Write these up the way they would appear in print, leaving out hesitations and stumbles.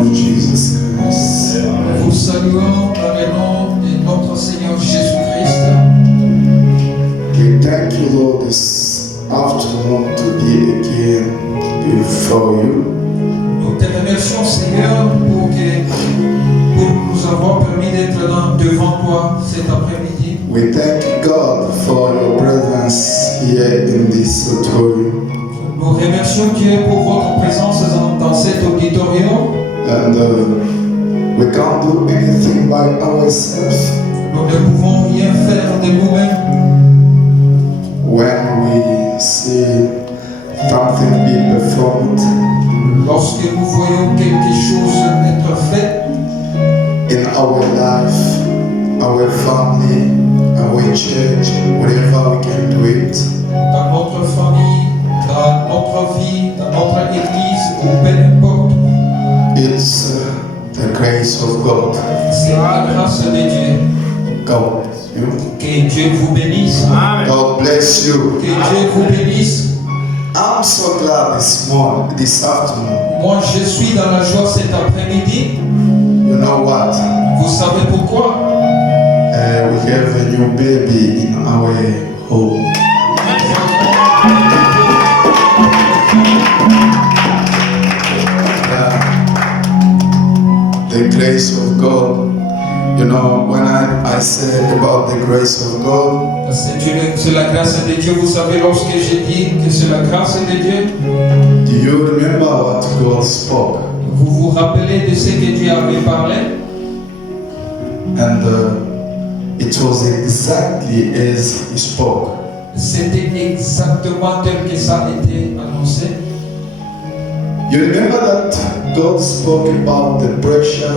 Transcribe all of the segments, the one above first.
of Jesus Christ. Vous saluons dans le nom de notre Seigneur Jésus-Christ. We thank you, Lord, this afternoon to be again before you. Nous te remercions, Seigneur, pour nous avoir permis d'être devant toi cet après-midi. We thank God for your presence here in this auditorium. Nous remercions Dieu pour votre présence dans cet auditorium. And we can't do anything by ourselves. Nous ne pouvons rien faire de nous-mêmes. When we see something being performed Lorsque nous voyons quelque chose être fait in our life, our family, our church, wherever we can do it, dans notre famille, dans notre vie, dans notre église, ou peu importe, it's the grace of God. c'est la grâce de Dieu. God bless you. Que Dieu vous bénisse. God bless you. Que Dieu vous bénisse. I'm so glad this afternoon. Moi, je suis dans la joie cet après-midi. You know what? Vous savez pourquoi? We have a new baby in our home. The grace of God. You know, when I said about the grace of God, C'est la grâce de Dieu. Vous savez, lorsque j'ai dit que c'est la grâce de Dieu, do you remember what God spoke? vous vous rappelez de ce que Dieu avait parlé? And it was exactly as He spoke. C'était exactement tel que ça a été annoncé. You remember that God spoke about the pressure,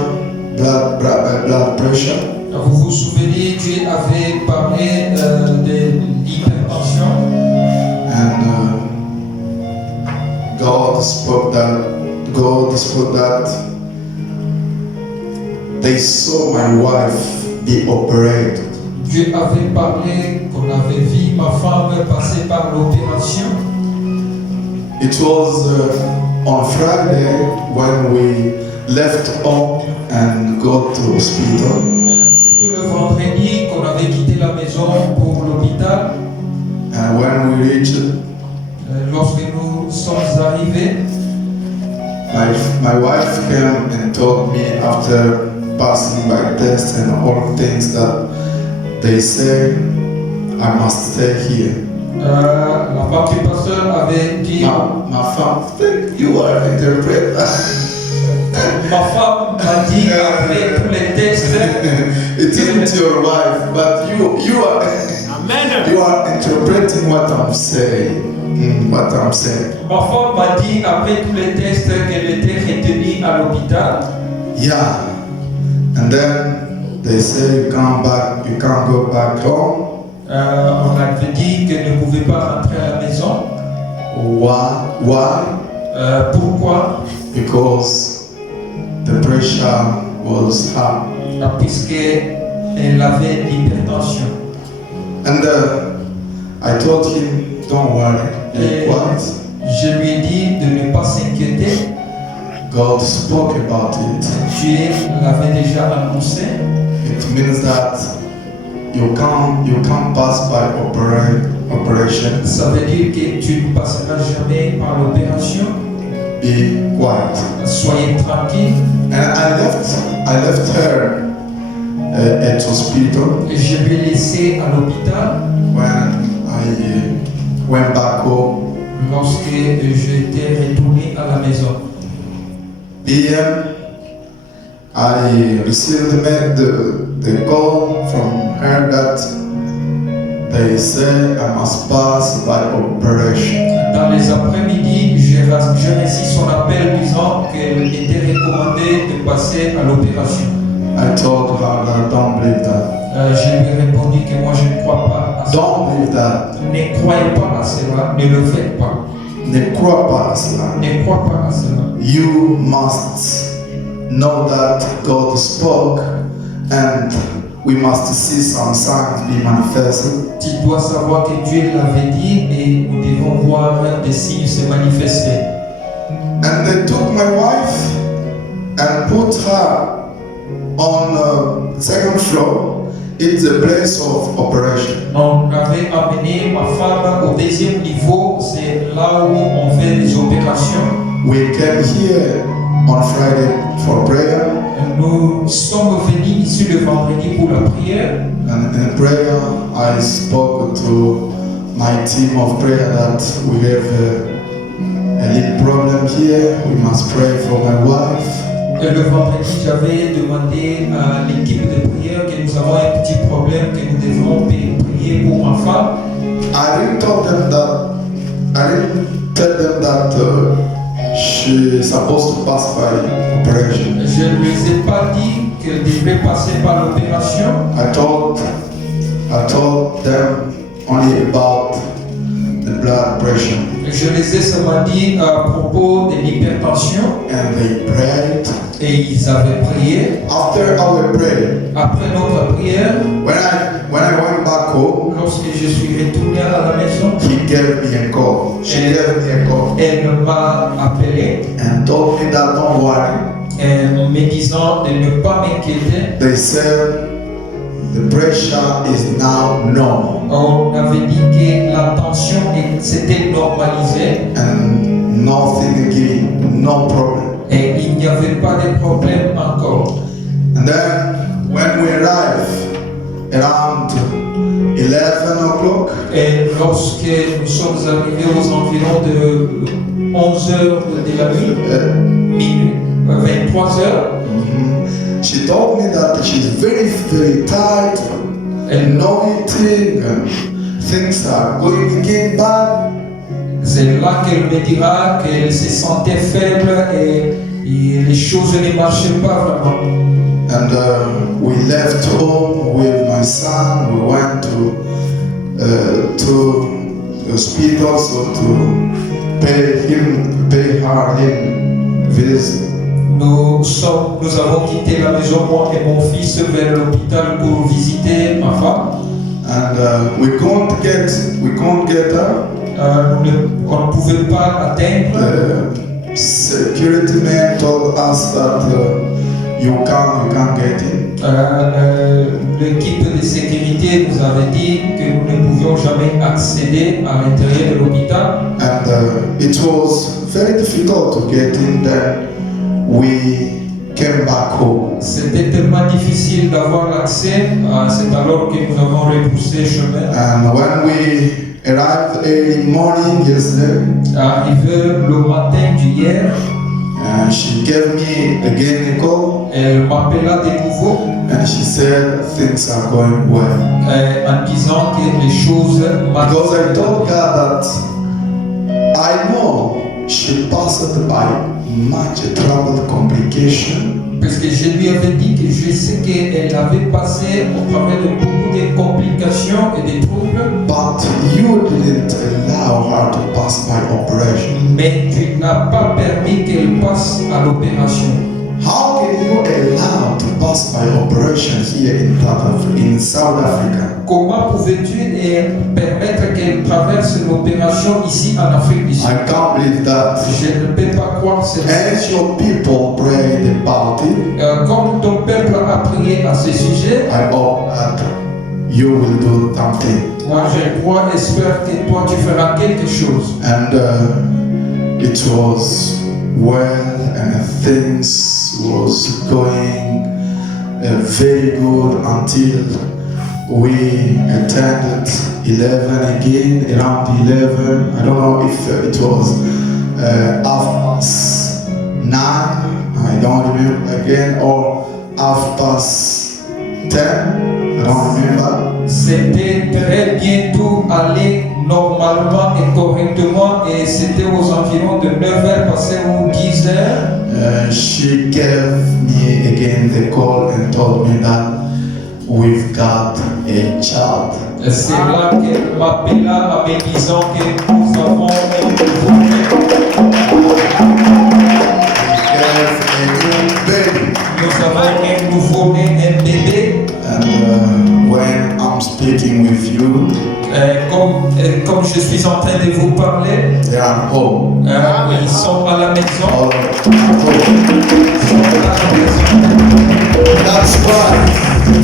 blood pressure? Vous vous souvenez, Dieu avait parlé de l'hypertension. And God spoke that they saw my wife be operated. Dieu avait parlé qu'on avait vu ma femme passer par l'opération. It was on Friday when we left home and go to hospital. C'était le vendredi qu'on avait quitté la maison pour l'hôpital. And when we reached, Lorsque nous sommes arrivés, my wife came and told me after passing my test and all things that they say I must stay here. la femme du pasteur avait dit, My femme, you are an interpreter. ma femme m'a dit après tous les tests, It isn't your wife, but you are interpreting what I'm saying. What I'm saying. ma femme m'a dit après tous les tests qu'elle était retenue à l'hôpital. Yeah. And then they say you can't go back home. On avait dit qu'elle ne pouvait pas rentrer à la maison. Why? Pourquoi? Because the pressure was high. Puisqu'elle avait l'hypertension. And I told him, don't worry, be quiet. Je lui ai dit de ne pas s'inquiéter. God spoke about it. Dieu l'avait déjà annoncé. It means that you can't pass by operation. Ça veut dire que tu ne passeras jamais par l'opération. Be quiet. Soyez tranquille. And I left her at hospital. Je lui ai laissé à l'hôpital. When I went back home, Lorsque j'étais retourné à la maison. PM, I received the call from her that they say I must pass by operation. Dans les après-midi, j'ai reçu son appel disant qu'elle était recommandée de passer à l'opération. I told her that don't believe that. Je lui ai répondu que moi je ne crois pas à cela. Don't believe that. Ne croyez pas à cela, ne le faites pas. Ne crois pas à cela. Ne crois pas à cela. You must know that God spoke and we must see some signs be manifested. Tu dois savoir que Dieu l'avait dit et nous devons voir des signes se manifester. And they took my wife and second floor, it's the place of operation. On avait amené ma femme au deuxième niveau, c'est là où on fait les opérations. We came here on Friday for prayer, Nous sommes venus ici le vendredi pour la prière. and in prayer I spoke to my team of prayer that we have a little problem here. We must pray for my wife. Et le vendredi, j'avais demandé à l'équipe de prière que nous avons un petit problème, que nous devons prier pour ma femme. I didn't tell them that she's supposed to pass by operation. Je ne les ai pas dit qu'elle devait passer par l'opération. I told them only about the blood pressure, Je les ai seulement dit à propos de l'hypertension and they prayed. et ils avaient prié. After our prayer, Après notre prière, when I went back home, lorsque je suis retourné à la maison, he gave me a call. She gave me a call elle m'a appelé and told me that don't worry. en me disant de ne pas m'inquiéter. They said the pressure is now normal On avait dit que la tension s'était normalisée and nothing again, no problem. et il n'y avait pas de problème encore. And then when we arrived around 11 o'clock, Et lorsque nous sommes arrivés aux environs de 11 heures de la nuit, minuit, 23 heures, she told me that she's very, very tired and anointing and things are going again bad. c'est là qu'elle me dira qu'elle se sentait faible et les choses ne marchaient pas vraiment. And we left home with my son. We went to the hospital so to pay her visit. Nous avons quitté la maison, moi et mon fils, vers l'hôpital pour visiter ma femme. And we couldn't get her. On ne pouvait pas atteindre. The security man told us that you can't get in. L'équipe de sécurité nous avait dit que nous ne pouvions jamais accéder à l'intérieur de l'hôpital. And it was very difficult to get in there. We came back home. C'était tellement difficile d'avoir l'accès. C'est alors que nous avons repoussé chemin. And when we arrived early morning yesterday, Arrivé le matin d'hier, she gave me again a call elle m'appela de nouveau and she said things are going well. en disant que les choses Because I marchent. told God that I know she passed by much trouble, complication, Parce que je lui avais dit que je sais qu'elle avait passé au travers de beaucoup de complications et de troubles, but you didn't allow her to pass by operation. mais tu n'as pas permis qu'elle passe à l'opération. How can you allow to pass by operation here in South Africa? Comment pouvais-tu permettre qu'elle traverse l'opération ici en Afrique du Sud? I can't believe that. Je ne peux pas croire cela. As your people prayed about it, Comme ton peuple a prié à ce sujet, I hope that you will do something. moi je crois, espère que toi tu feras quelque chose. And it was well, and things was going very good until we attended 11 again, around 11. I don't know if it was half past 9, I don't remember again, or half past 10, I don't remember. C'était très bientôt allé normalement et correctement et c'était aux environs de 9h passées ou 10h. She gave me again the call and told me that we've got a child. C'est là qu'elle m'appela en me disant que nous avons un nouveau-né. Nous avons un nouveau-né, un bébé. And when I'm speaking with you, Comme je suis en train de vous parler, they are home. ils sont à la maison. All Ils sont à la maison. That's why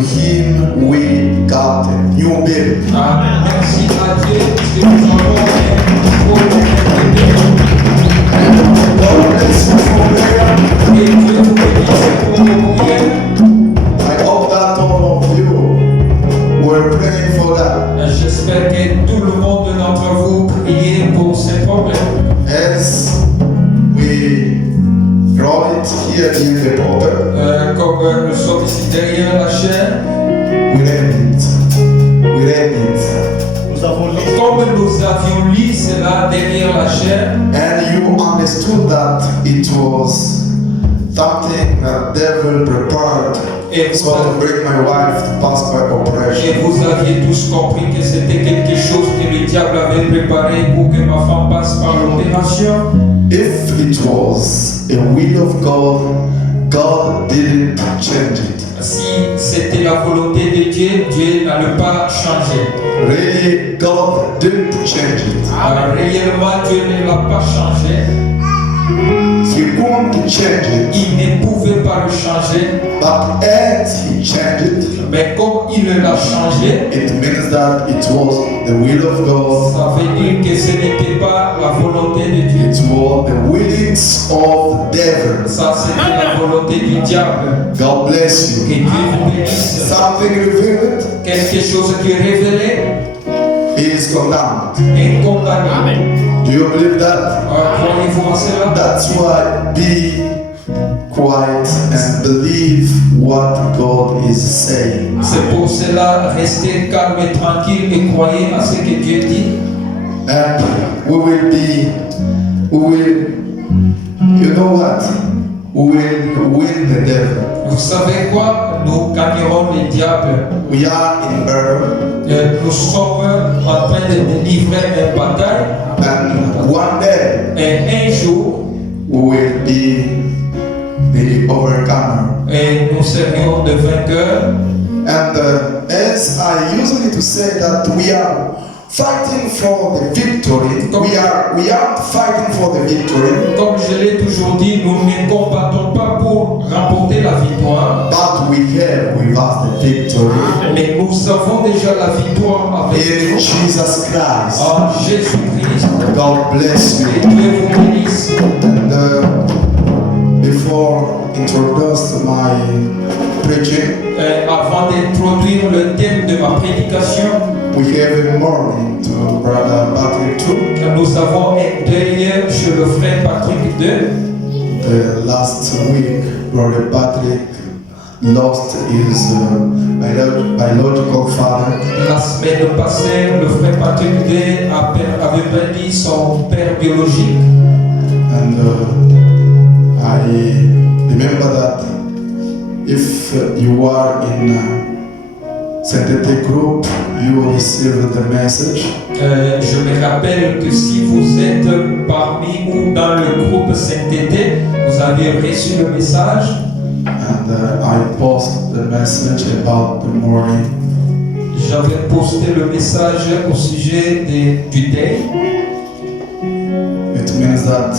him we got a new baby. Ah, merci à Dieu parce que nous avons un nouveau bébé. God bless you for prayer. Et Dieu vous bénisse pour vos prières. I hope that all of you were praying for that. J'espère que tout le monde d'entre vous priez pour ces problèmes. As we draw it here in the border, Comme nous sommes ici derrière la chair, we read it. We read it. Nous avons lu comme nous avions lu cela derrière la chair, And you understood that it was something that devil prepared et so to bring my wife to pass by operation. vous aviez tous compris que c'était quelque chose que le diable avait préparé pour que ma femme passe par l'opération. If it was a will of God, God didn't change it. Si c'était la volonté de Dieu, Dieu n'a pas changé. Really, God didn't change it. Réellement, Dieu ne l'a pas changé. He couldn't change it, Il ne pouvait pas le changer. but as He changed it, Mais comme il l'a changé, it means that it was the will of God. ça veut dire que ce n'était pas la volonté de Dieu. It was the willings of the devil. Ça, c'était la volonté du diable. God bless Que you. Dieu vous bénisse. Something revealed Quelque chose qui est révélé is condemned. est condamné. Do you believe that? Croyez-vous en cela? That's why be quiet and believe what God is saying. C'est pour cela, restez calme et tranquille et croyez à ce que Dieu dit. And you know what? We will win the devil. Vous savez quoi? Nous gagnerons le diable. We are in battle, Nous sommes en train de livrer une bataille. and one day Et un jour, we will be the overcomer. et nous serions de vainqueurs. And as I usually to say that we are fighting for the victory, we are fighting for the victory, Comme je l'ai toujours dit, nous ne combattons pas pour remporter la victoire, but we have with us the victory mais nous avons déjà la victoire avec in nous Jesus Christ. en Jésus-Christ. God bless Et you. Dieu vous bénisse. And before introduce my preaching, Avant d'introduire le thème de ma prédication, we have a morning to Brother Patrick too. nous avons un deuil chez le frère Patrick II. The last week, Brother Patrick lost his biological father, La semaine passée, le frère Patrick II avait perdu son père biologique. and I remember that if you are in synthetic group, you will receive the message. Je me rappelle que si vous êtes parmi ou dans le groupe CNTT, vous avez reçu le message. And I post the message about the morning. J'avais posté le message au sujet du deuil. It means that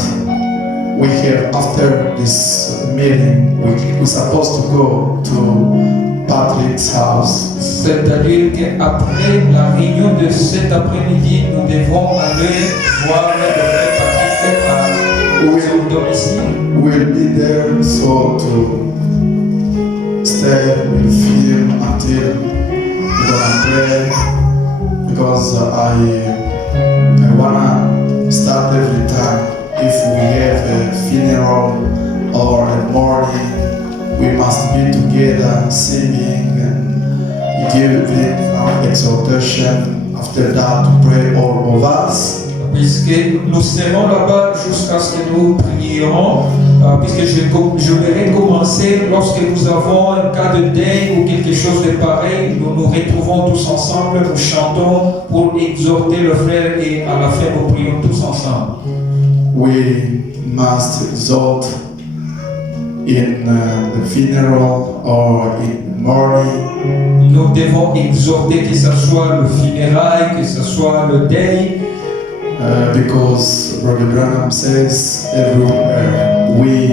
we have, after this meeting, we're supposed to go to Patrick's house. C'est-à-dire qu'après la réunion de cet après-midi, nous devons aller voir le frère Patrick à son domicile. We'll be there so to stay with him until we're gonna pray, because I wanna start every time. If we have a funeral or a mourning, we must be together singing and giving our exhortation. After that, to pray all of us. Puisque nous serons là-bas jusqu'à ce que nous prierons, puisque je vais commencer lorsque nous avons un cas de deuil ou quelque chose de pareil, nous nous retrouvons tous ensemble, nous chantons pour exhorter le frère et à la fin nous prions tous ensemble. We must exalt in the funeral or in mourning, Nous devons exhorter que ce soit le funérail, que ce soit le deuil, because Brother Branham says everywhere we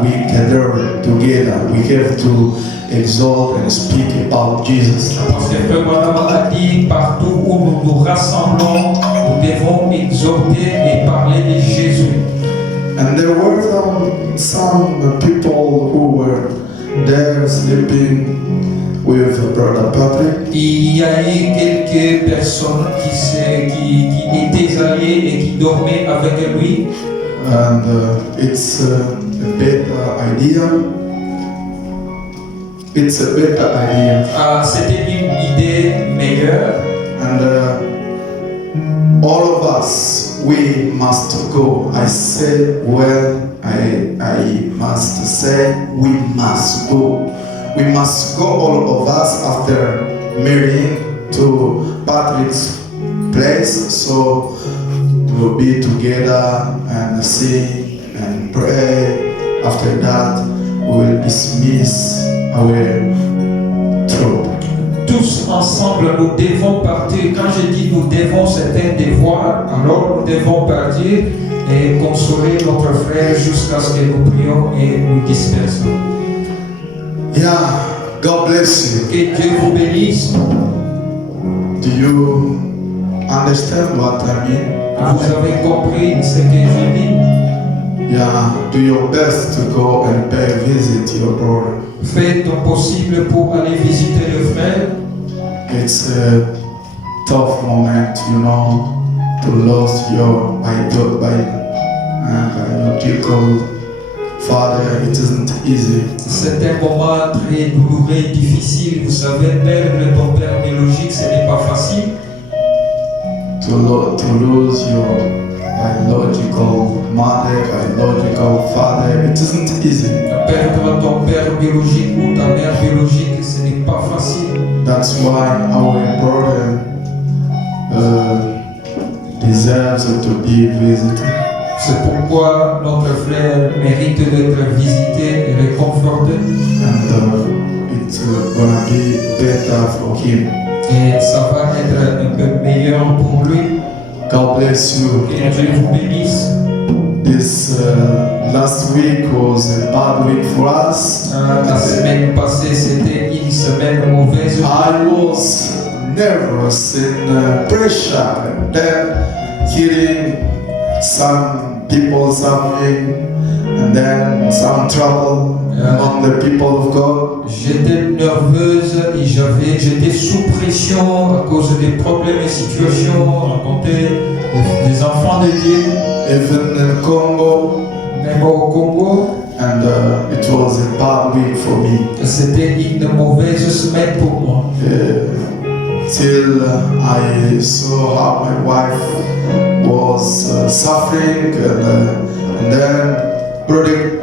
we gather together, we have to exalt and speak about Jesus. Parce que Frère Branham a dit, partout où nous nous rassemblons, nous devons exhorter et parler de Jésus. And there were some people who were there sleeping with Brother Patrick. Il y a eu quelques personnes qui étaient alliées et qui dormaient avec lui. And it's a better idea. It's a better idea. C'était une idée meilleure. And all of us, we must go. I say, well, I must say, we must go. We must go, all of us, after marrying to Patrick's place. So we'll be together and sing and pray. After that, we will dismiss our trouble. Tous ensemble, nous devons partir. Quand je dis nous devons, c'est un devoir. Alors nous devons partir et consoler notre frère jusqu'à ce que nous prions et nous dispersons. Yeah, God bless you. Que Dieu vous bénisse. Do you understand what I mean? Vous avez compris ce que je dis? Yeah, do your best to go and pay a visit your brother. Faites ton possible pour aller visiter le frère. It's a tough moment, you know, to lose your biological father. It isn't easy. C'est un moment très douloureux et difficile. Vous savez, perdre ton père biologique, ce n'est pas facile. To lose your biological mother, biological father, it isn't easy. Perdre ton père biologique ou ta mère biologique, ce n'est pas facile. That's why our brother deserves to be visited. C'est pourquoi notre frère mérite d'être visité et réconforté. And it's gonna be better for him. Et ça va être un peu meilleur pour lui. God bless you. Que Dieu vous bénisse. This last week was a bad week for us. La semaine passée, c'était une semaine mauvaise. I was nervous and pressure. Then hearing some people suffering and then some trouble among the people of God. J'étais nerveuse et j'étais sous pression à cause des problèmes et situations rencontrées des enfants de Dieu. Even in Congo. Même au Congo. And it was a bad week for me. C'était une mauvaise semaine pour moi. Till I saw how my wife was suffering, and then Brother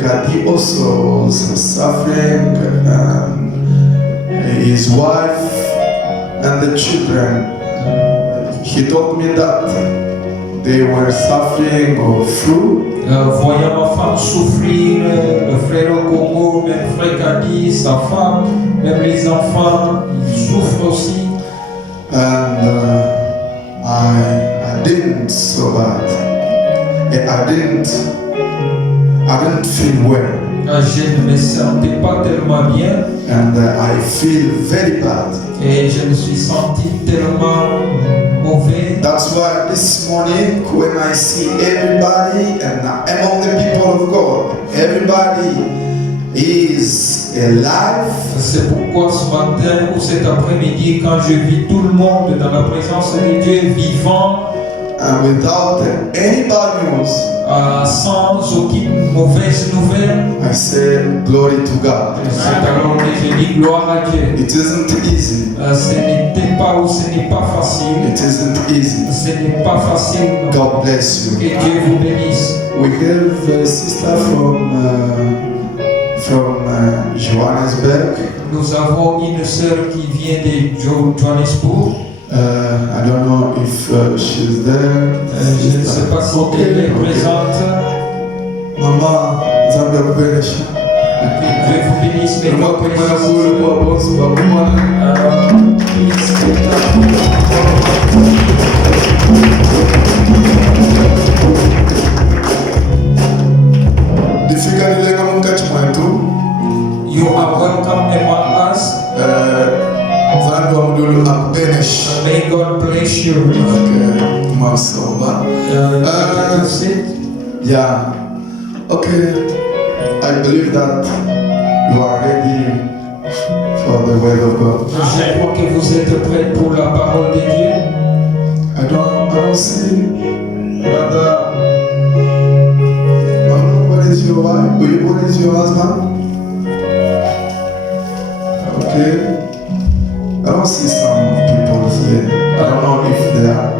Kadi also was suffering, and his wife and the children. He told me that they were suffering of flu. Voyant ma femme souffrir, le frère au Congo, même frère Kadi, sa femme, même les enfants, ils souffrent aussi. And I didn't so bad. I didn't feel well. Je ne me sentais pas tellement bien. And I feel very bad. Et je me suis senti tellement mauvais. That's why this morning when I see everybody and among the people of God, everybody is alive. C'est pourquoi ce matin ou cet après-midi, quand je vis tout le monde dans la présence de Dieu vivant, and without any bad news, sans aucune mauvaise nouvelle, I say glory to God. c'est alors que je dis gloire à Dieu. It isn't easy. Ce n'était pas ou ce n'est pas facile. It isn't easy. Ce n'est pas facile. God bless you. Que Dieu vous bénisse. We have a sister from Johannesburg. Nous avons une sœur qui vient de Johannesburg. I don't know if she's there. Je ne sais pas si elle est présente. Maman, Zambia kuberesha. Que Dieu vous bénisse. Mais moi, May God bless you. Okay, most over. That's it. Yeah. Okay. I believe that you are ready for the word of God. Je crois que vous êtes prêts pour la parole de Dieu. I don't see brother. What is your wife? What is your husband? Okay. I don't see some people here. I don't know if they are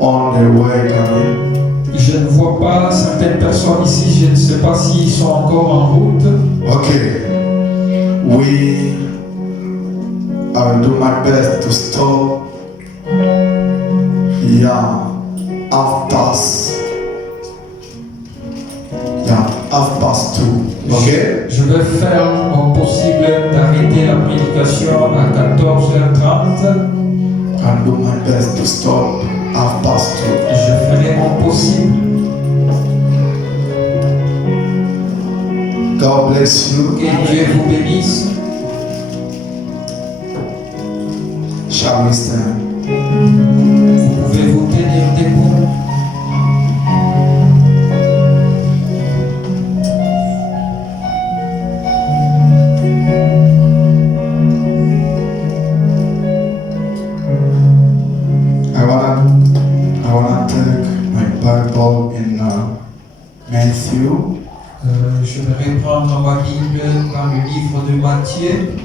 on their way coming. Je ne vois pas certaines personnes ici, je ne sais pas s'ils sont encore en route. Okay. I will do my best to stop. Yeah, half past 2. Okay? Je vais faire mon possible d'arrêter la prédication à 14h30. I'll do my best to stop half past 2. Je ferai mon possible. God bless you. Que Dieu vous bénisse. Shall we stand? Vous pouvez vous tenir debout. I wanna take my Bible in Matthew. Je vais reprendre ma Bible dans le livre de Matthieu.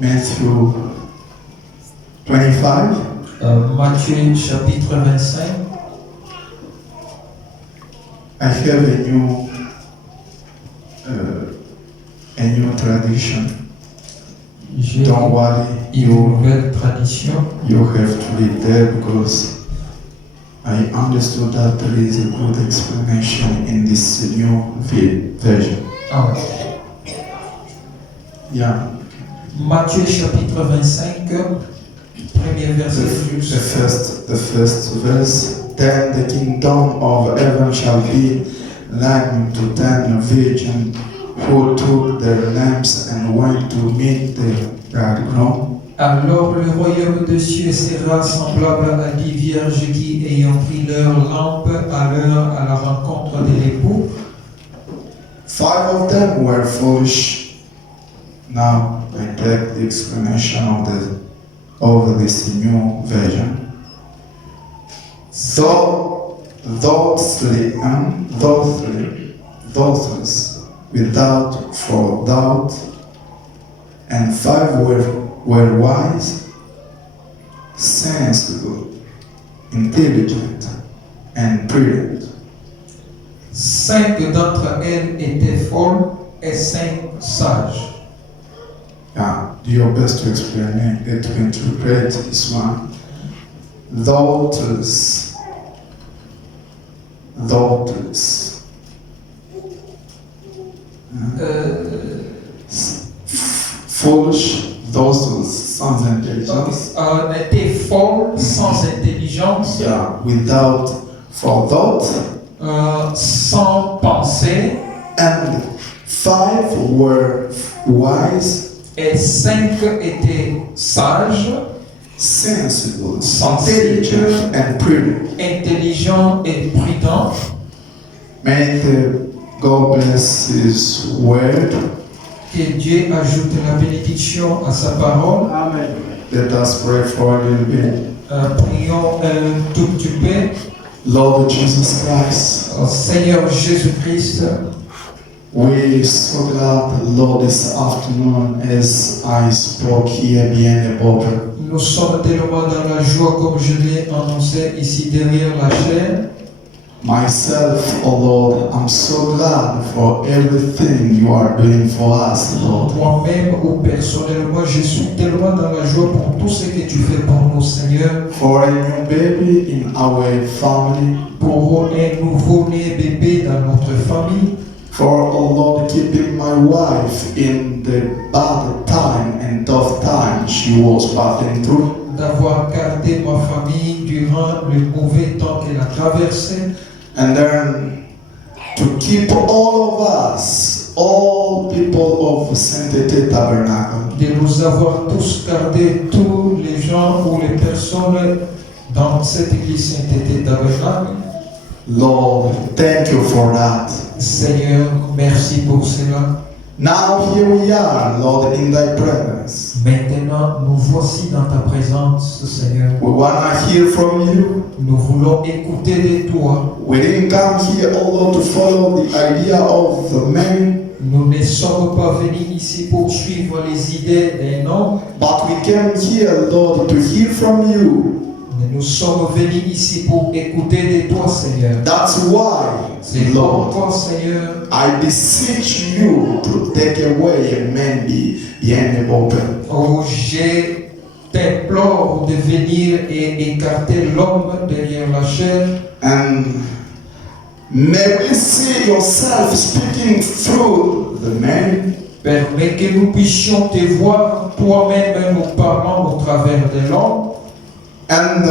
Matthew 25. Matthieu chapitre 25. I have a new tradition. J'ai Don't worry, une nouvelle tradition. you have to read there because I understood that there is a good explanation in this new version. Ah, Yeah, Matthieu chapitre 25, premier verset. the first verse. Then the kingdom of heaven shall be likened to 10 virgins who took their lamps and went to meet the bridegroom. Alors le royaume des cieux sera semblable à 10 vierges qui, ayant pris leur lampe à la rencontre de l'époux. 5 of them were foolish. Now I take the explanation of this new version. So those without doubt, and 5 were wise, sensible, intelligent, and prudent. 5 d'entre elles étaient folles et 5 sages. Do your best to explain it, to interpret this one. Daughters. Foolish, those sans intelligence. Étaient folles, sans intelligence, Yeah, without thought. sans pensée, And 5 were wise, et 5 étaient sages, sensible, Sensible. intelligent, and prudent. intelligents et prudents. May God bless His word. Que Dieu ajoute la bénédiction à sa parole. Amen. Let us pray for a little bit. Prions un tout petit peu. Lord Jesus Christ, Seigneur Jésus-Christ, we're so glad, Lord, this afternoon as I spoke here behind the pulpit. nous sommes tellement dans la joie comme je l'ai annoncé ici derrière la chaîne. Myself, oh Lord, I'm so glad for everything you are doing for us, Lord. Moi-même ou personnellement, je suis tellement dans la joie pour tout ce que tu fais pour nous, Seigneur. For a new baby in our family, Pour un nouveau-né bébé dans notre famille. for, oh Lord, keeping my wife in the bad time and tough time she was passing through. D'avoir gardé ma famille durant le mauvais temps qu'elle a traversé. And then to keep all of us all people of Sanctity Tabernacle. de nous avoir tous gardés, tous les gens ou les personnes dans cette église Sainteté Tabernacle. Lord, thank you for that. Seigneur, merci pour cela. Now here we are, Lord, in thy presence. Maintenant, nous voici dans ta présence, Seigneur. We want to hear from you. Nous voulons écouter de toi. We didn't come here, oh Lord, to follow the idea of the man, Nous ne sommes pas venus ici pour suivre les idées d'un homme, but we came here, Lord, to hear from you. mais nous sommes venus ici pour écouter de toi, Seigneur. That's why, C'est Lord, pourquoi, Seigneur, I beseech you to take away and mend the enemy open. oh, je t'implore de venir et écarter l'homme derrière la chair. And may we see yourself speaking through the man. Permets que nous puissions te voir toi-même nous parlant au travers de l'homme. And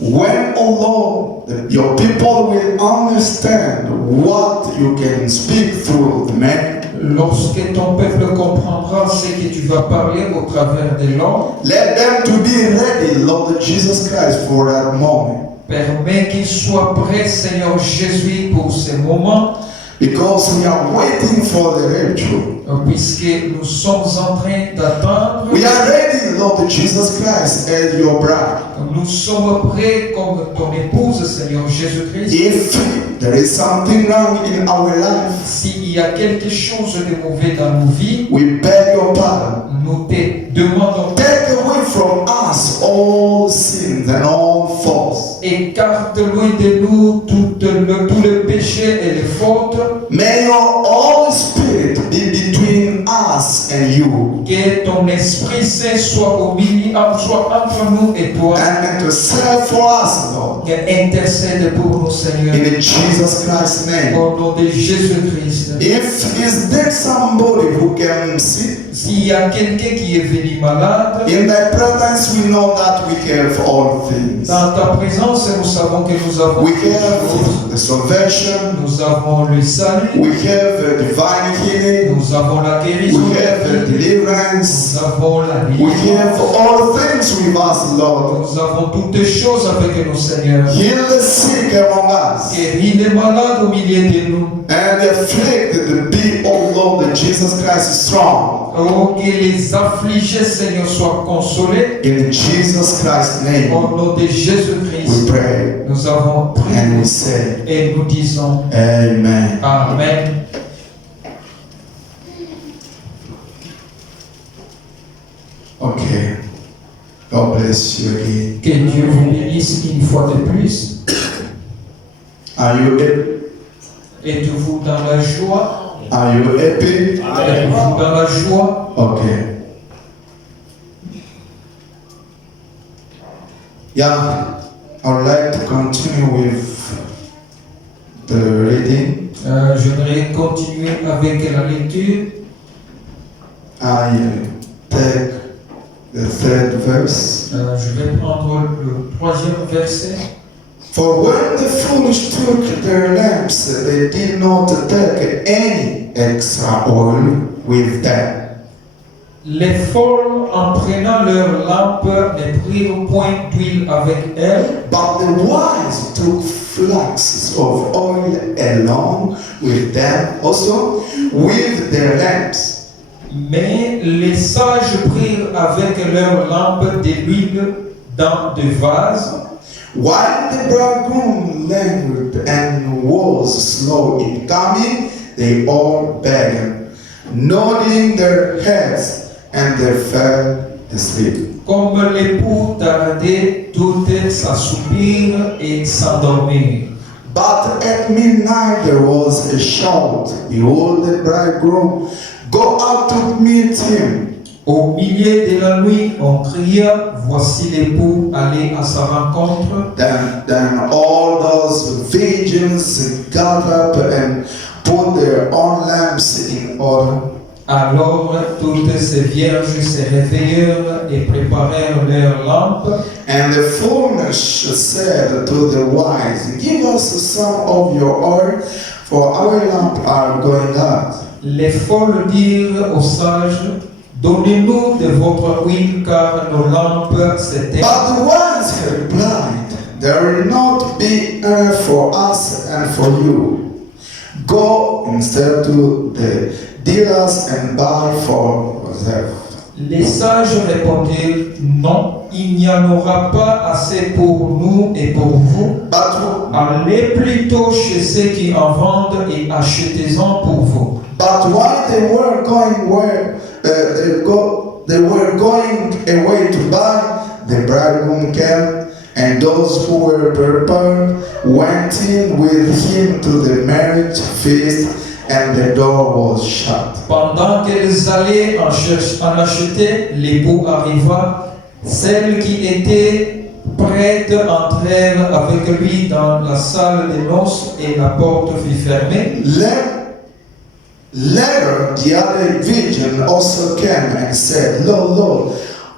when, oh Lord, your people will understand what you can speak through the man, Lorsque ton peuple comprendra ce que tu vas parler au travers de l'homme, let them to be ready, Lord Jesus Christ, for that moment. permets qu'il soit prêt, Seigneur Jésus, pour ce moment, Because we are waiting for the rapture. puisque nous sommes en train d'attendre. We are ready, Lord Jesus Christ, as your bride. Nous sommes prêts comme ton épouse, Seigneur Jésus-Christ. If there is something wrong in our life, S'il y a quelque chose de mauvais dans nos vies, we beg your pardon. nous te demandons, Take away from us all sins and all faults. écarte loin de nous tout le péché et les fautes. May your Holy Spirit be between us and you, Que ton Esprit Saint soit au milieu, soit entre nous et toi. and intercede for us, Lord. Et intercède pour nous, Seigneur. In Jesus Christ's name. Au nom de Jésus-Christ. If is there somebody who can see S'il y a quelqu'un qui est venu malade, in thy presence, we know that we care for all things. dans ta présence, nous savons que nous avons We toutes choses. have the salvation. Nous avons le salut, We have divine healing. nous avons la guérison, We have deliverance. nous avons la We vie, have all things with us, Lord. nous avons toutes choses avec nous, Seigneur. Heal the sick among us. Guéris les malades au milieu de nous. And the afflicted be, oh Lord, that Jesus Christ is strong. Oh, que les affligés, Seigneur, soient consolés. In Jesus Christ's name, Au nom de we Jésus-Christ, pray nous avons and prié we say, et nous disons Amen. Amen. Okay. God bless you again. Que Dieu vous bénisse une fois de plus. Are you happy? Êtes-vous dans la joie? Are you happy? Êtes-vous dans la joie? Okay. Yeah, I would like to continue with the reading. J'aimerais continuer avec la lecture. I take the third verse. Je vais prendre le troisième verset. For when the foolish took their lamps, they did not take any extra oil with them. Les folles, en prenant leur lampe, ne prirent point d'huile avec elles, But the wise took flasks of oil along with them also with their lamps. mais les sages prirent avec leur lampe de l'huile dans des vases. While the bridegroom lingered and was slow in coming, they all began, nodding their heads, and they fell asleep. Comme l'époux tardait, toutes s'assoupirent et s'endormirent. But at midnight there was a shout, behold, the bridegroom, go out to meet him. Au milieu de la nuit, on cria, voici l'époux, allez à sa rencontre. Then all those virgins got up and put their own lamps in order. Alors toutes ces vierges se réveillèrent et préparèrent leurs lampes. And the foolish said to the wise, give us some of your oil, for our lamp are going out. Les folles dirent aux sages, donnez-nous de votre huile car nos lampes s'éteignent. But the wise replied, there will not be enough for us and for you. Go instead to the dealers and buy for yourself. Les sages répondirent, non, il n'y en aura pas assez pour nous et pour vous. But Allez plutôt chez ceux qui en vendent et achetez-en pour vous. while they were going they were going away to buy, the bridegroom came, and those who were prepared went in with him to the marriage feast, and the door was shut. Pendant qu'elles allaient en acheter, l'époux arriva. Celles qui étaient prêtes entrèrent avec lui dans la salle des noces et la porte fut fermée. Later, the other virgin also came and said, Lord,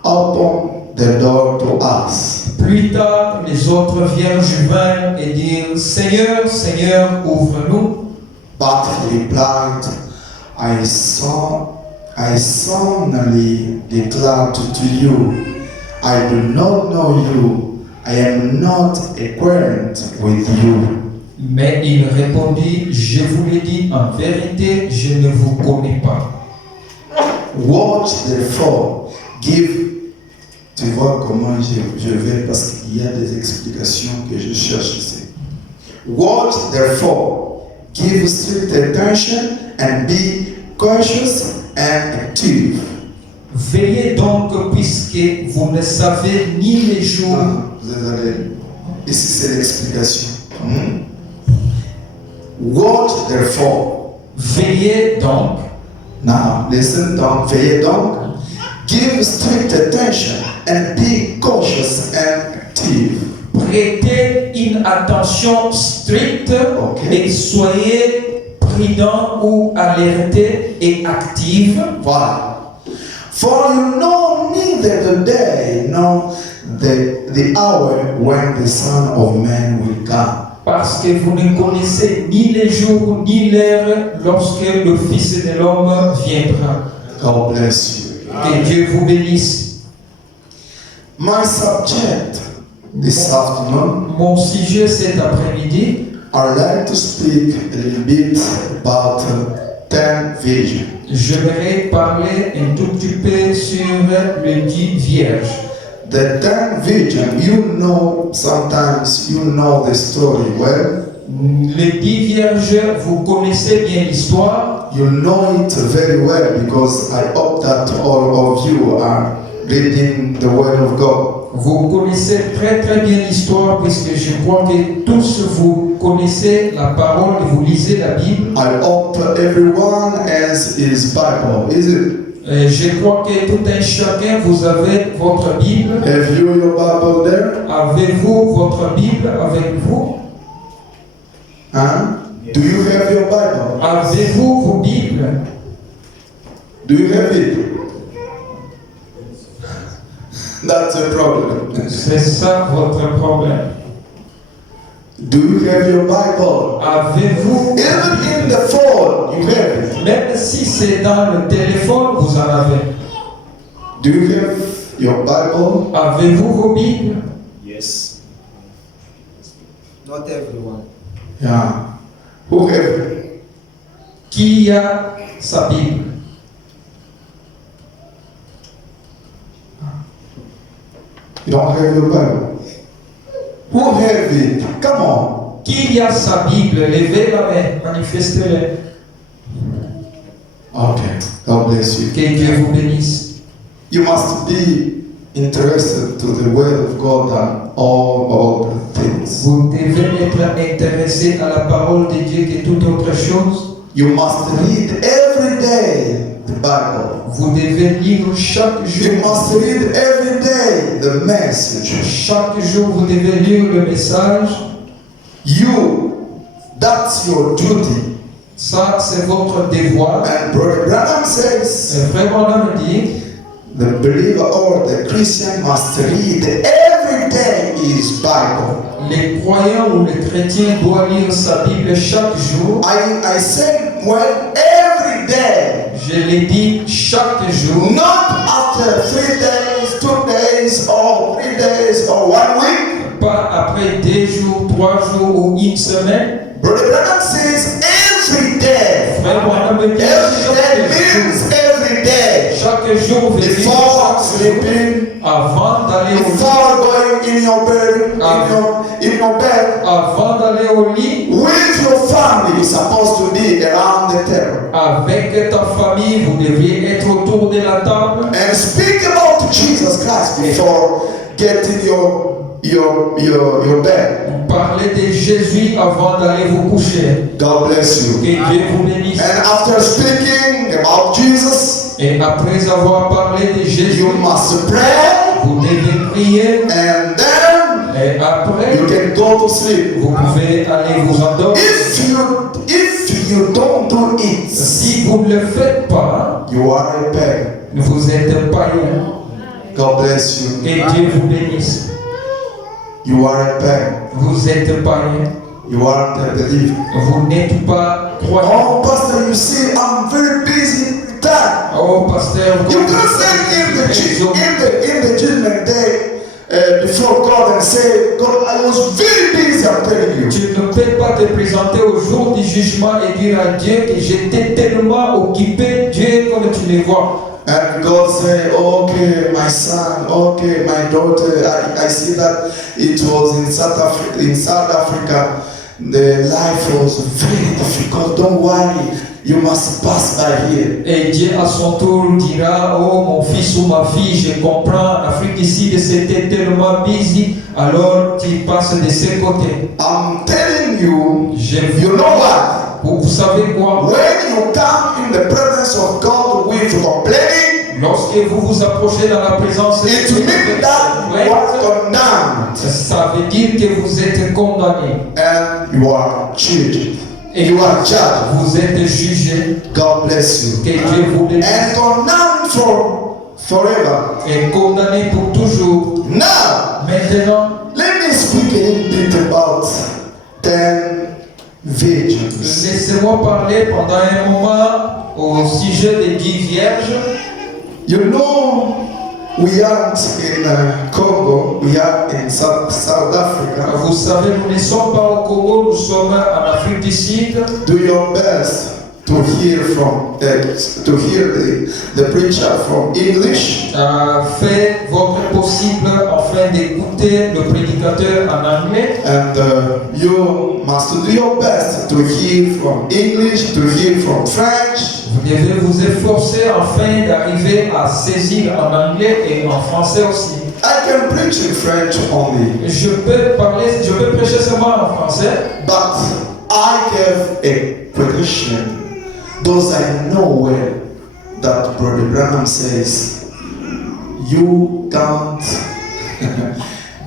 open the door to us. Plus tard, les autres vierges vinrent et dirent, Seigneur, Seigneur, ouvre-nous. But he replied, I solemnly declare to you, I do not know you. I am not acquainted with you. Mais il répondit, je vous l'ai dit en vérité, je ne vous connais pas. Watch therefore, give. Tu vois comment je vais, parce qu'il y a des explications que je cherche ici. Watch therefore, give strict attention and be cautious and active. Veillez donc, puisque vous ne savez ni les jours. Désolé. Ici c'est l'explication. Watch therefore. Veillez donc. Now listen donc. Veillez donc. Give strict attention and be cautious and active. Prêtez une attention stricte Okay. et soyez prudent ou alerté et active. Voilà. For you know neither the day nor the hour when the Son of Man will come. Parce que vous ne connaissez ni les jours ni l'heure lorsque le Fils de l'homme viendra. God bless you. Que Dieu vous bénisse. My subject this afternoon, Mon sujet cet après-midi, I'd like to speak a little bit about 10 visions. j'aimerais parler un tout petit peu sur le dit vierge. The 10 vision, you know, sometimes you know the story well. Le dit vierge, vous connaissez bien l'histoire. You know it very well because I hope that all of you are reading the Word of God. Vous connaissez très très bien l'histoire puisque je crois que tous vous connaissez la parole et vous lisez la Bible. I hope everyone has his Bible, is it? Je crois que tout un chacun, vous avez votre Bible. Have you your Bible there? Avez-vous votre Bible avec vous? Huh? Do you have your Bible? Avez-vous vos Bibles? Do you have it? That's a problem. C'est ça votre problème. Do you have your Bible? Avez-vous, Even in the phone, you have it. même si c'est dans le téléphone, vous en avez. Do you have your Bible? Avez-vous vos Bibles? Yes. Not everyone. Yeah. Who have it? Qui a sa Bible? You don't have your Bible? Who have it? Come on. Qui a sa Bible? Levez la main, manifestez-le. Okay. God bless you. Que Dieu vous bénisse. You must be interested to the Word of God and all other things. Vous devez être intéressé à la parole de Dieu que toute autre chose. You must read every day the Bible. Vous devez lire chaque jour. You must read every day the message. Chaque jour, vous devez lire le message. That's your duty. Ça, c'est votre devoir. And Brother Branham says Le frère Branham dit the believer or the Christian must read every day his Bible. Les croyants ou les chrétiens doivent lire sa Bible chaque jour. I said, well, every day. Je l'ai dit chaque jour. Not after 3 days, 2 days, or 3 days, or 1 week. Pas après 2 jours, 3 jours ou une semaine. Brother Branham says every day. Frère Branham me dit Every day chaque means jour. every day. Chaque jour veut dire Before chaque jour. sleeping, Avant d'aller au lit. before going in your bed, in your bed, Avant d'aller au lit. with your family, you're supposed to be around the table. Avec ta famille, vous deviez être autour de la table. And speak about Jesus Christ before getting your bed. Parlez de Jésus avant d'aller vous coucher. God bless you. Que Dieu vous bénisse. And after speaking about Jesus, Et après avoir parlé de Jésus, you must pray, vous devez prier. and then Et après, you can go to sleep. vous pouvez aller vous endormir. If you don't do it, Si vous ne le faites pas, you are a pagan. vous êtes païen. God bless you. Que Dieu vous bénisse. You are a pagan. Vous êtes païen. You aren't a believer. Vous n'êtes pas croyant. Oh, Pastor, you see, I'm very busy with that. Oh, pasteur, You can say in the judgment day before God and say, God, I was very busy, I'm telling you. tu ne peux pas te présenter au jour du jugement et dire à Dieu que j'étais tellement occupé, Dieu, comme tu le vois. And God say, okay, my son, okay, my daughter, I see that it was in South Africa, the life was very difficult. Don't worry, you must pass by here. Et Dieu à son tour dira, oh mon fils ou ma fille, je comprends, l'Afrique du Sud c'était tellement busy, alors tu passes de ce côté. I'm telling you, Je you know what? vous savez quoi? When you come in the presence of God with complaining, Lorsque vous vous approchez dans la présence de it Dieu, means that you are condemned ça veut dire que vous êtes condamné and you are judged. et You are judged. vous êtes jugé. God bless you. Que Dieu vous bénisse. And condemned forever. Et condamné pour toujours. Now, Maintenant, let me speak a little bit about 10 virgins. laissez-moi parler pendant un moment au sujet des 10 vierges. You know, we aren't in Congo, we are in South Africa. Vous savez, nous ne sommes pas au Congo, nous sommes en Afrique du Sud. Do your best to hear the preacher from English. Faites votre possible afin d'écouter le prédicateur en anglais. And you must do your best to hear from English, to hear from French. Vous devez vous efforcer afin d'arriver à saisir en anglais et en français aussi. I can preach in French only, Je peux prêcher seulement en français, but I have a question. Those I know well that Brother Branham says, you can't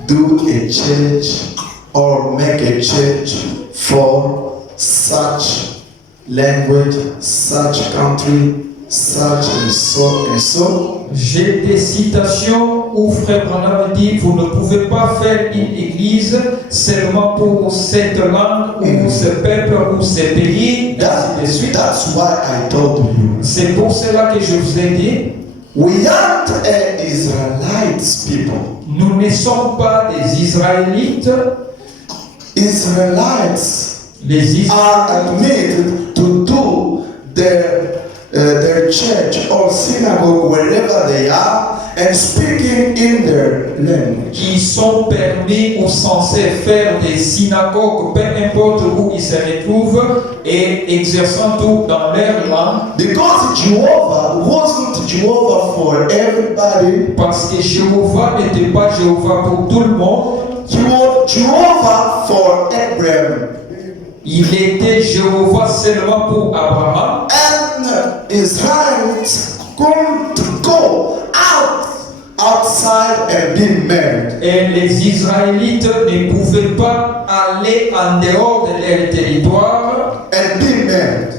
do a church or make a church for such language, such country, such and so and so. J'ai des citations où Frère Branham dit vous ne pouvez pas faire une église seulement pour cette langue ou ce peuple ou ce pays, ainsi de suite. That's why I told you. C'est pour cela que je vous ai dit, We aren't Israelites people. nous ne sommes pas des Israélites. Israelites Les Israélites are admitted to do their church or synagogue wherever they are and speaking in their language. qui sont permis ou censés faire des synagogues, peu importe où ils se retrouvent, et exerçant tout dans leur langue, Because Jehovah wasn't Jehovah for everybody. parce que Jéhovah n'était pas Jéhovah pour tout le monde, He was Jehovah for Abraham. il était Jéhovah seulement pour Abraham. And Israelites couldn't go outside and be married. Et les Israélites ne pouvaient pas aller en dehors de leur territoire And be married.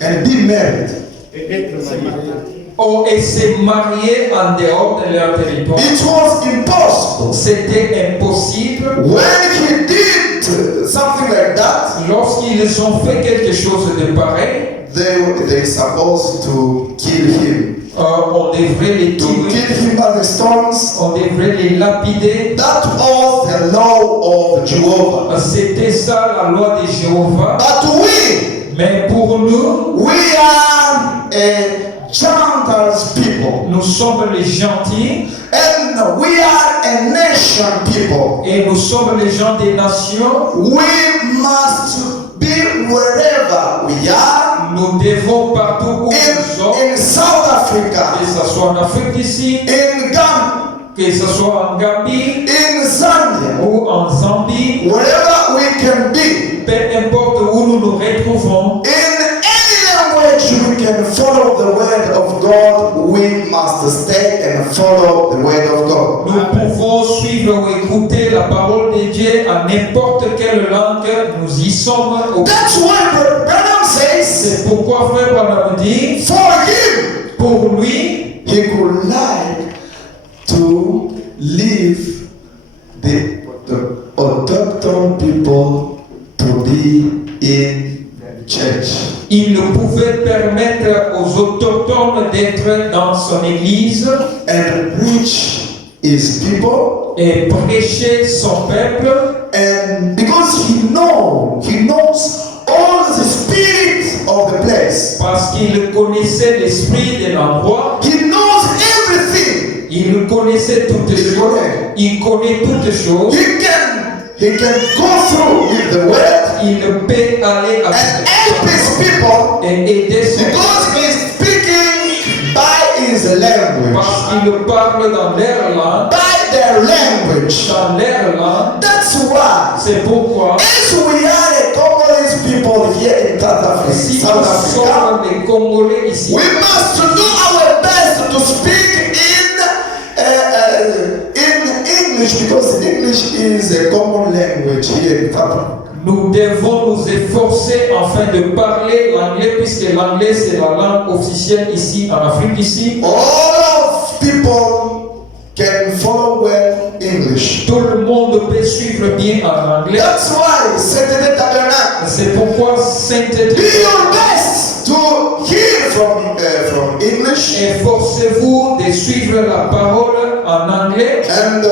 And be married. et se marier en dehors de leur territoire. It was impossible. C'était impossible. When he did something like that, Lorsqu'ils ont fait quelque chose de pareil, they supposed to kill him. on devrait les To tuer, kill him by the stones. on devrait les lapider. That was the law of Jehovah. C'était ça la loi de Jéhovah. But we Mais pour nous, are a gentle people. nous sommes les gentils And we are a nation people. et nous sommes les gens des nations. We must be wherever we are. Nous devons partout où nous sommes, In South Africa, que ce soit en Afrique d'ici, in Ghana, que ce soit en Gambie in Zambia, ou en Zambie, wherever we can be. peu importe où nous nous retrouvons, In any language we can follow the word of God, we must stay and follow the word of God. nous pouvons suivre ou écouter la parole de Dieu à n'importe quelle langue nous y sommes. That's why Brother Branham says, C'est pourquoi Frère Branham dit, for him, pour lui, he would like to leave the autochthon people to be in the church. il ne pouvait permettre aux autochtones d'être dans son église And preach his people, et prêcher son peuple, and because he knows all the spirit of the place. parce qu'il connaissait l'esprit de l'endroit, He knows everything. il connaissait toutes choses, il connaît toutes choses, He can go through with the word il peut aller and avec help his people et aider son peuple because he's speaking by his language. parce qu'il parle dans leur langue, By their language. dans leur langue. That's why, C'est pourquoi as we are a Congolese people here in si South nous Africa, sommes des Congolais ici, we must do our best to speak in English, because English is a common language here in South Africa. nous devons nous efforcer afin de parler l'anglais puisque l'anglais c'est la langue officielle ici en Afrique d'ici. All of people can follow well English. Tout le monde peut suivre bien en anglais. That's why Saturday Tabernacle. C'est pourquoi Sainte-Église. Do your best to hear from English. Efforcez-vous de suivre la parole en anglais. And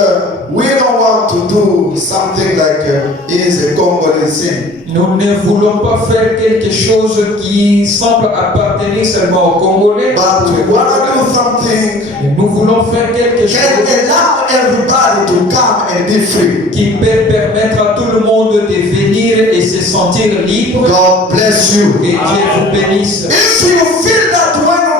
we don't want to do something like is a Congolese thing. Nous ne voulons pas faire quelque chose qui semble appartenir seulement aux Congolais. But we want to do something Nous voulons faire quelque chose can allow everybody to come and be free. qui peut permettre à tout le monde de venir et se sentir libre. God bless you. Et Dieu vous bénisse. If you feel that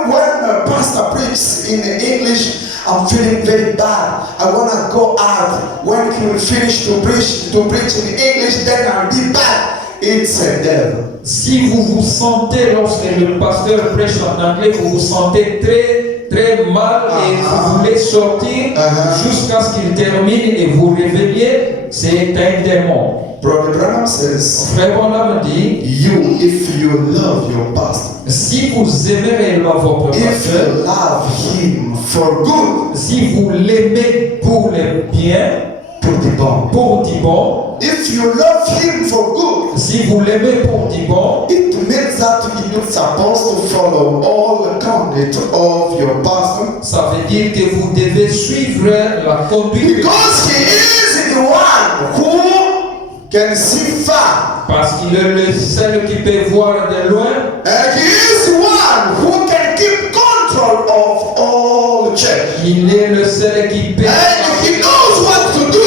when a pastor preaches in English, I'm feeling very bad. I want to go out. When he will finish to preach in English, then I'll be bad. It's a devil. Si vous vous sentez, lorsque le pasteur prêche en anglais, vous vous sentez très mal et vous voulez sortir jusqu'à ce qu'il termine et vous réveillez, c'est un démon. Brother Branham says, Frère Branham dit, if you love your pastor, si vous aimez réellement votre if pasteur, you love him for good, si vous l'aimez pour le bien, pour du bon, if you love him for good, si vous l'aimez pour du bon, it means that you're supposed to follow all the conduct of your pastor, ça veut dire que vous devez suivre la conduite because he is the one who can see far, parce qu'il est le seul qui peut voir de loin. and he is the one who can keep control of all the church. Il est le seul qui peut. And he knows what to do.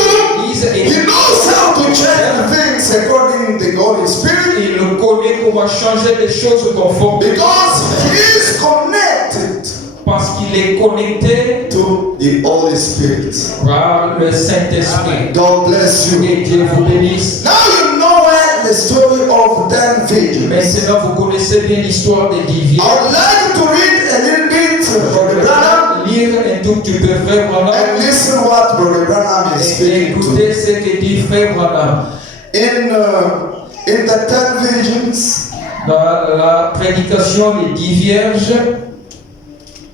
He knows how to change things according to the Holy Spirit. Il connaît comment changer les choses conformément. Because he is connected Parce qu'il est connecté to the Holy Spirit. par le Saint-Esprit. God bless you. Et Dieu vous bénisse. Now you know the story of 10 virgins. Maintenant, vous connaissez bien l'histoire des 10 I vierges. would like to read a little bit from the Branham Lire un tout petit peu Frère Branham and listen what Brother Branham is et speaking to. écoutez ce que dit Frère Branham. In the 10 virgins Dans la prédication des 10 vierges,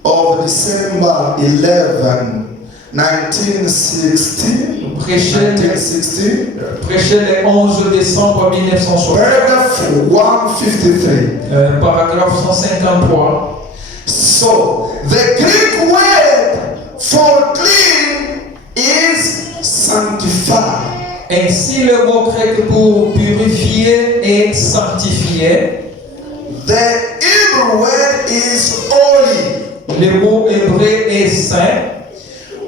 of December 11, 1916, Prêché le 11 décembre 1960. paragraph 153. Paragraphe 153. So, the Greek word for clean is sanctify. Ainsi, le mot grec pour purifier est sanctifier. The Hebrew word is holy. Le mot hébreu est saint.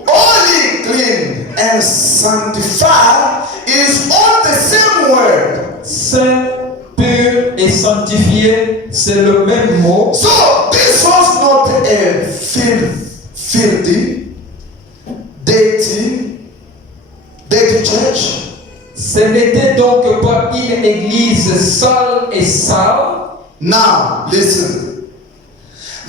Holy, clean, and sanctify is all the same word. Saint, pur et sanctifié, c'est le même mot. So, this was not a filthy, dirty church. Ce n'était donc pas une église sale et sale. Now, listen.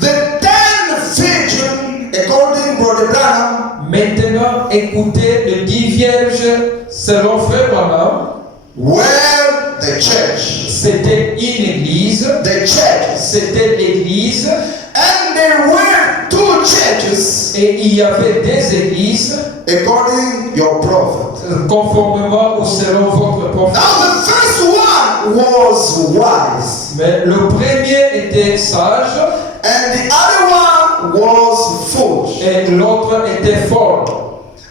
The 10 virgins, according to Brother Branham, Maintenant, écoutez les 10 vierges selon Frère Branham. were the church. C'était une église. The church. C'était l'église. And there were 2 churches, Et il y avait des églises according your prophet. conformément au selon votre prophète. Now, the first one was wise, Mais le premier était sage and the other one was foolish. et l'autre était fort.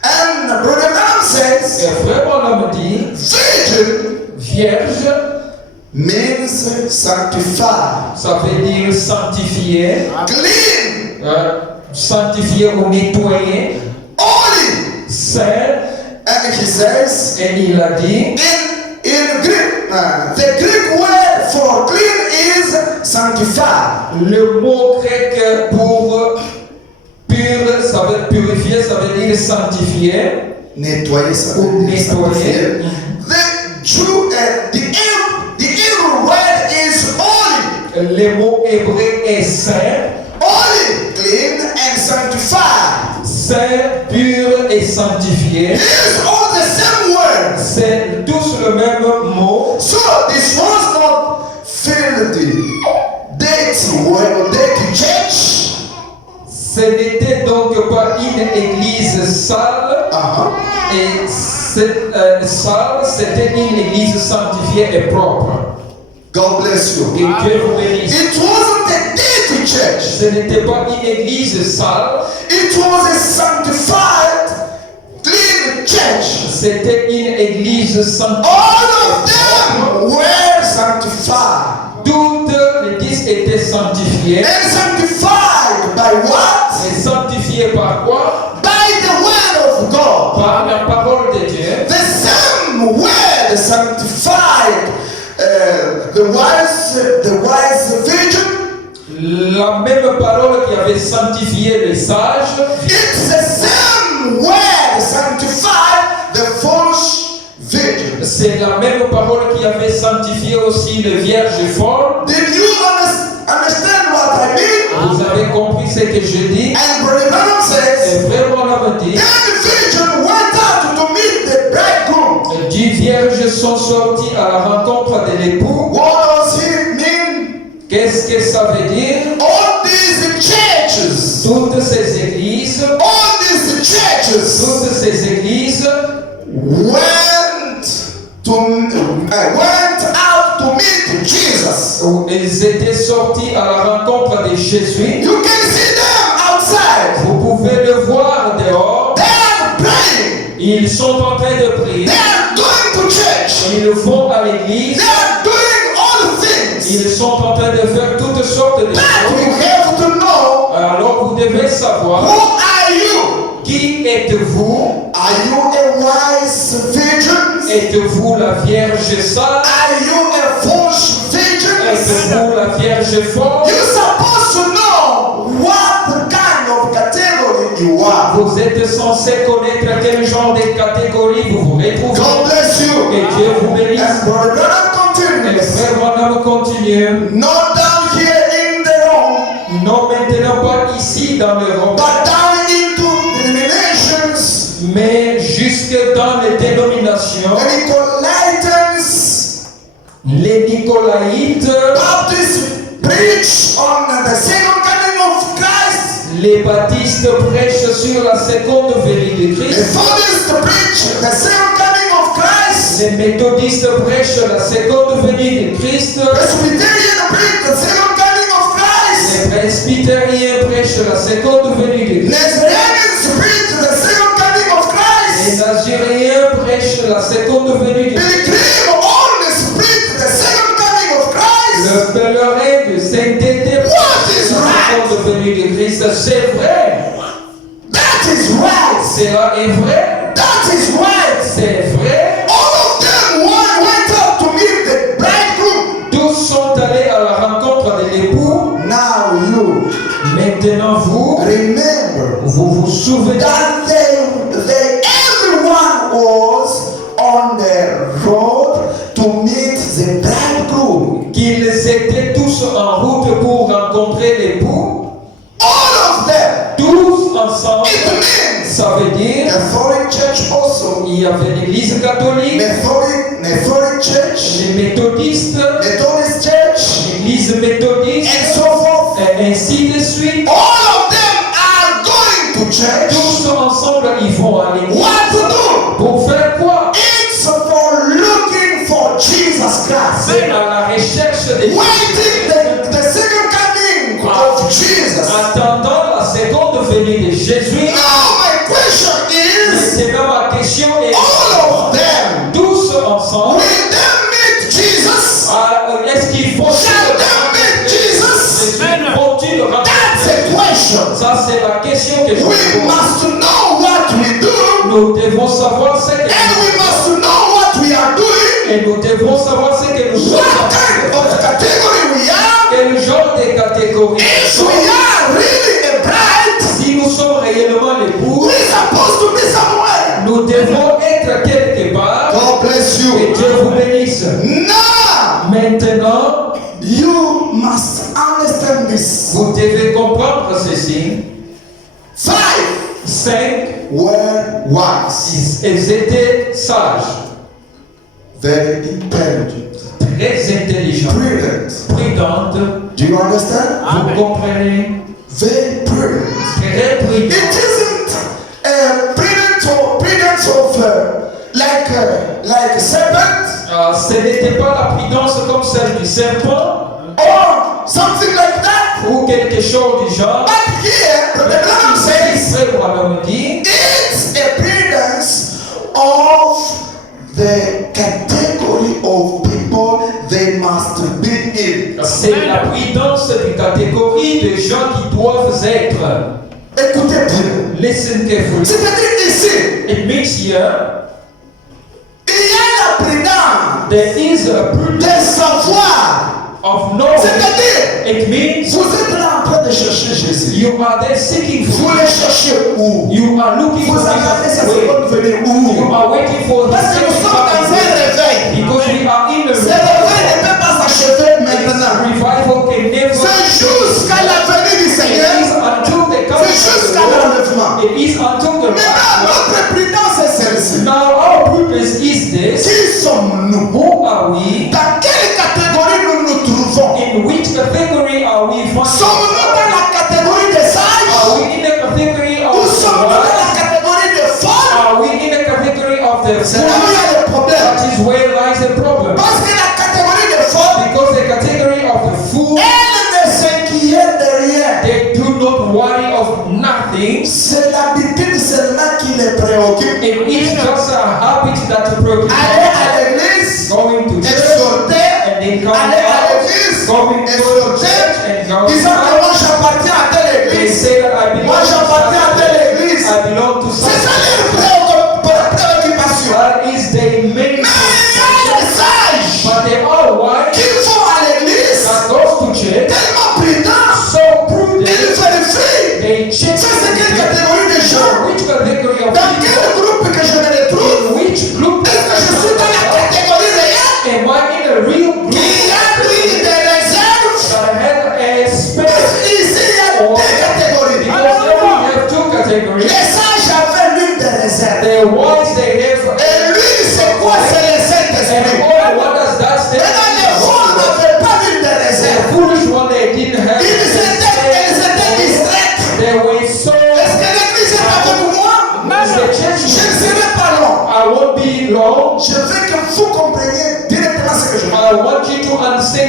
And Brother Branham Et says, Frère Branham dit, virgin vierge, means sanctified, ça veut dire sanctifié, clean, sanctifié ou nettoyé, holy. saint. And he says, Et il a dit, in Greek, the Greek word for clean is sanctified. le mot grec pour pur, ça veut purifier, ça veut dire sanctifier Nettoyer, ça ou veut dire sanctifier. nettoyer. The Jew, the Hebrew word is holy. Le mot hébreu est saint, Holy, clean, and sanctified. saint, pur et sanctifié. It's all the same word. C'est tous le même mot. So this was not filthy, dirty word or dirty church. Ce n'était donc pas une église sale. Et cette salle, c'était une église sanctifiée et propre. God bless you. Que Dieu vous bénisse. It wasn't a dirty church. Ce n'était pas une église sale, It was a sanctified, clean church. c'était une église sanctifiée. All of them were sanctified. Toutes les 10 étaient sanctifiées. And sanctified by what? Et sanctifiées par quoi? By the word of God. Par la parole de Dieu. The same word sanctified the wise virgin. La même parole qui avait sanctifié les sages. It's the same word sanctified the foolish virgin. C'est la même parole qui avait sanctifié aussi les vierges folles. Did you understand what I mean? Vous avez compris ce que je dis? And Brother Branham says, Et Frère Branham dit, then the virgin went out to meet the bridegroom. 10 vierges sont sorties à la rencontre de l'époux. What does it mean? Qu'est-ce que ça veut dire? All these churches, Toutes ces églises, toutes ces églises went out to meet Jesus. où ils étaient sortis à la rencontre de Jésus. You can see them outside. Vous pouvez le voir dehors. They are praying. Ils sont en train de prier. They are going to church. Ils vont à l'église. They are doing all things. Ils sont en train de faire toutes sortes de But choses. you have to know, Alors vous devez savoir, who are you? qui êtes-vous? Are you a wise virgin? Êtes-vous la Vierge sage? Are you a foolish virgin? Êtes-vous la Vierge forte? You're supposed to know what kind of category you are. Vous êtes censé connaître quel genre de catégorie vous vous retrouvez. God bless you. Et Dieu vous bénisse. And Brother Branham Et continues. Frère Branham continue. Not down here in the room, Non maintenant pas ici dans le Rome, but down into denominations. mais jusque dans les dénominations. The Nicolaitans, Les Nicolaïtes, Baptists preach on the second coming of Christ. Les baptistes prêchent sur la seconde venue de Christ. Methodists preach the second coming of Christ. Les méthodistes prêchent la seconde venue de Christ. Presbyterian preach the second coming of Christ. Les presbytériens prêchent la seconde venue de Christ. Nazarenians preach the second coming of Les Christ. nazaréens prêchent la seconde venue de Christ. Pilgrim always preach the second coming of Christ. Le pèlerin de sainteté prêche la seconde venue de Christ. C'est vrai. That is right. Cela est vrai. That is right. C'est vrai. All of them went up to meet the bridegroom. Tous sont allés à la rencontre de l'époux. Now you Maintenant vous, remember vous vous souvenez that everyone was on the road to meet the bridegroom. qu'ils étaient tous en route pour rencontrer l'époux. All of them. Tous ensemble. It means Ça veut dire Catholic Church also. il y avait l'église catholique, Methodic Church, les méthodistes, Methodist Church, l'église méthodiste, and so forth. et ainsi de suite. All of them are going to church. Tous ensemble, ils vont à l'église. What to do? Pour faire quoi? It's for looking for Jesus Christ. C'est à la recherche de Waiting the second coming of Jesus. attendant la seconde venue de Jésus. Now my question is, Maintenant, ma question est all of them, tous ensemble. will they meet Jesus? Est-ce qu'ils vont Shall they meet Jesus? Vont-ils rencontrer? That's a question. Ça, c'est la question que je We pose. must know what we do, Nous devons savoir ce que and nous we must know what we are doing, et nous devons savoir ce que nous what kind of faisons. category we are. Quel genre de catégorie If we are really a bride, si nous sommes réellement l'époux, we're supposed to be somewhere. nous devons être quelque part. God bless Que you. Dieu vous bénisse. Now, Maintenant, you must understand this. vous devez comprendre ceci. 5 5, were wise, ils étaient sages, very intelligent, très intelligents, prudent. prudentes. Do you understand? Vous comprenez? Very prudent. Très It prudents. isn't prudence of like a serpent Ce n'était pas la prudence comme celle du serpent or something like that. ou quelque chose du genre. But here, the Bible says Frère Branham dit, it's a prudence of the category of people they must be in. c'est la prudence d'une catégorie de gens qui doivent être. Écoutez bien. Listen carefully. C'est-à-dire ici, It means here il y a la prudence there is a prudence de savoir. of knowledge. C'est-à-dire, It means vous êtes là en train de chercher Jésus. you are there seeking Vous for le cherchez où? You are looking Vous for attendez sa Jesus. seconde venue You où? are waiting for Parce que nous sommes dans un réveil. because we are in a Ce réveil ne peut pas s'achever maintenant. revival can never C'est jusqu'à la venue du It Seigneur. is until the coming C'est of jusqu'à the Lord. l'enlèvement. It is until the Maintenant, rapture. notre prudence est celle-ci. Now our purpose is this. Qui sommes-nous? Who are we? Dans quelle catégorie nous nous trouvons? In which category are we finding? Sommes-nous dans la catégorie des Are sages? we in the category of Ou the sommes-nous dans wise? la catégorie des folles? Are we in the category of the C'est là où il y foolish? a le problème. That is where lies the problem. Parce que la catégorie des folles, Because the category of the fool, elle ne s'inquiète de rien. they do not worry of nothing. C'est l'habitude seulement qui les préoccupe. It is just a habit that preoccupies Aller à l'église, going to church exhorter, and then come aller à out, l'église, going to exhorter, church and going disant que out. moi j'appartiens à telle They église. say that I belong Moi to j'appartiens à telle église. I belong to C'est ça such. les préoccupations. That is their main. Mais il y a des sages But they are wise qui vont à l'église that goes to church, tellement prudents, so prudent. ils vérifient. They check Ça c'est quelle catégorie de gens? which category of Dans people, quel groupe que je me retrouve? in which group Est-ce que je suis dans la catégorie réelle? am I in a real group Il y a pris des réserves. that have a space? Ici, il y a deux catégories. Because there we have two categories. Les sages avaient l'une des réserves. The wise they have, Et lui, c'est quoi? C'est le and Saint-Esprit. all what does that stand Maintenant, les folles for? n'avaient pas l'une des The réserves. foolish one they didn't have. Ils étaient distraits. They were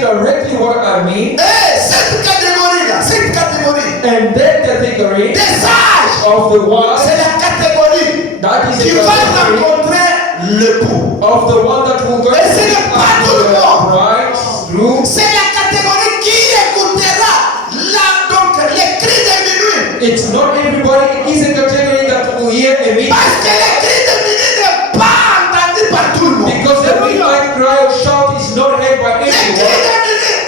directly what I mean. Et cette catégorie-là, And that category des sages, of the one c'est la catégorie that is qui a va category rencontrer l'époux. of the one that will go Et ce n'est pas tout le monde. right through. C'est la catégorie qui écoutera donc les cris de minuit. It's not everybody. It is a category that will hear a meeting. Parce que les cris de minuit n'est pas entendu par tout le monde. Because the midnight cry or shout is not heard by Les cris de everyone. minuit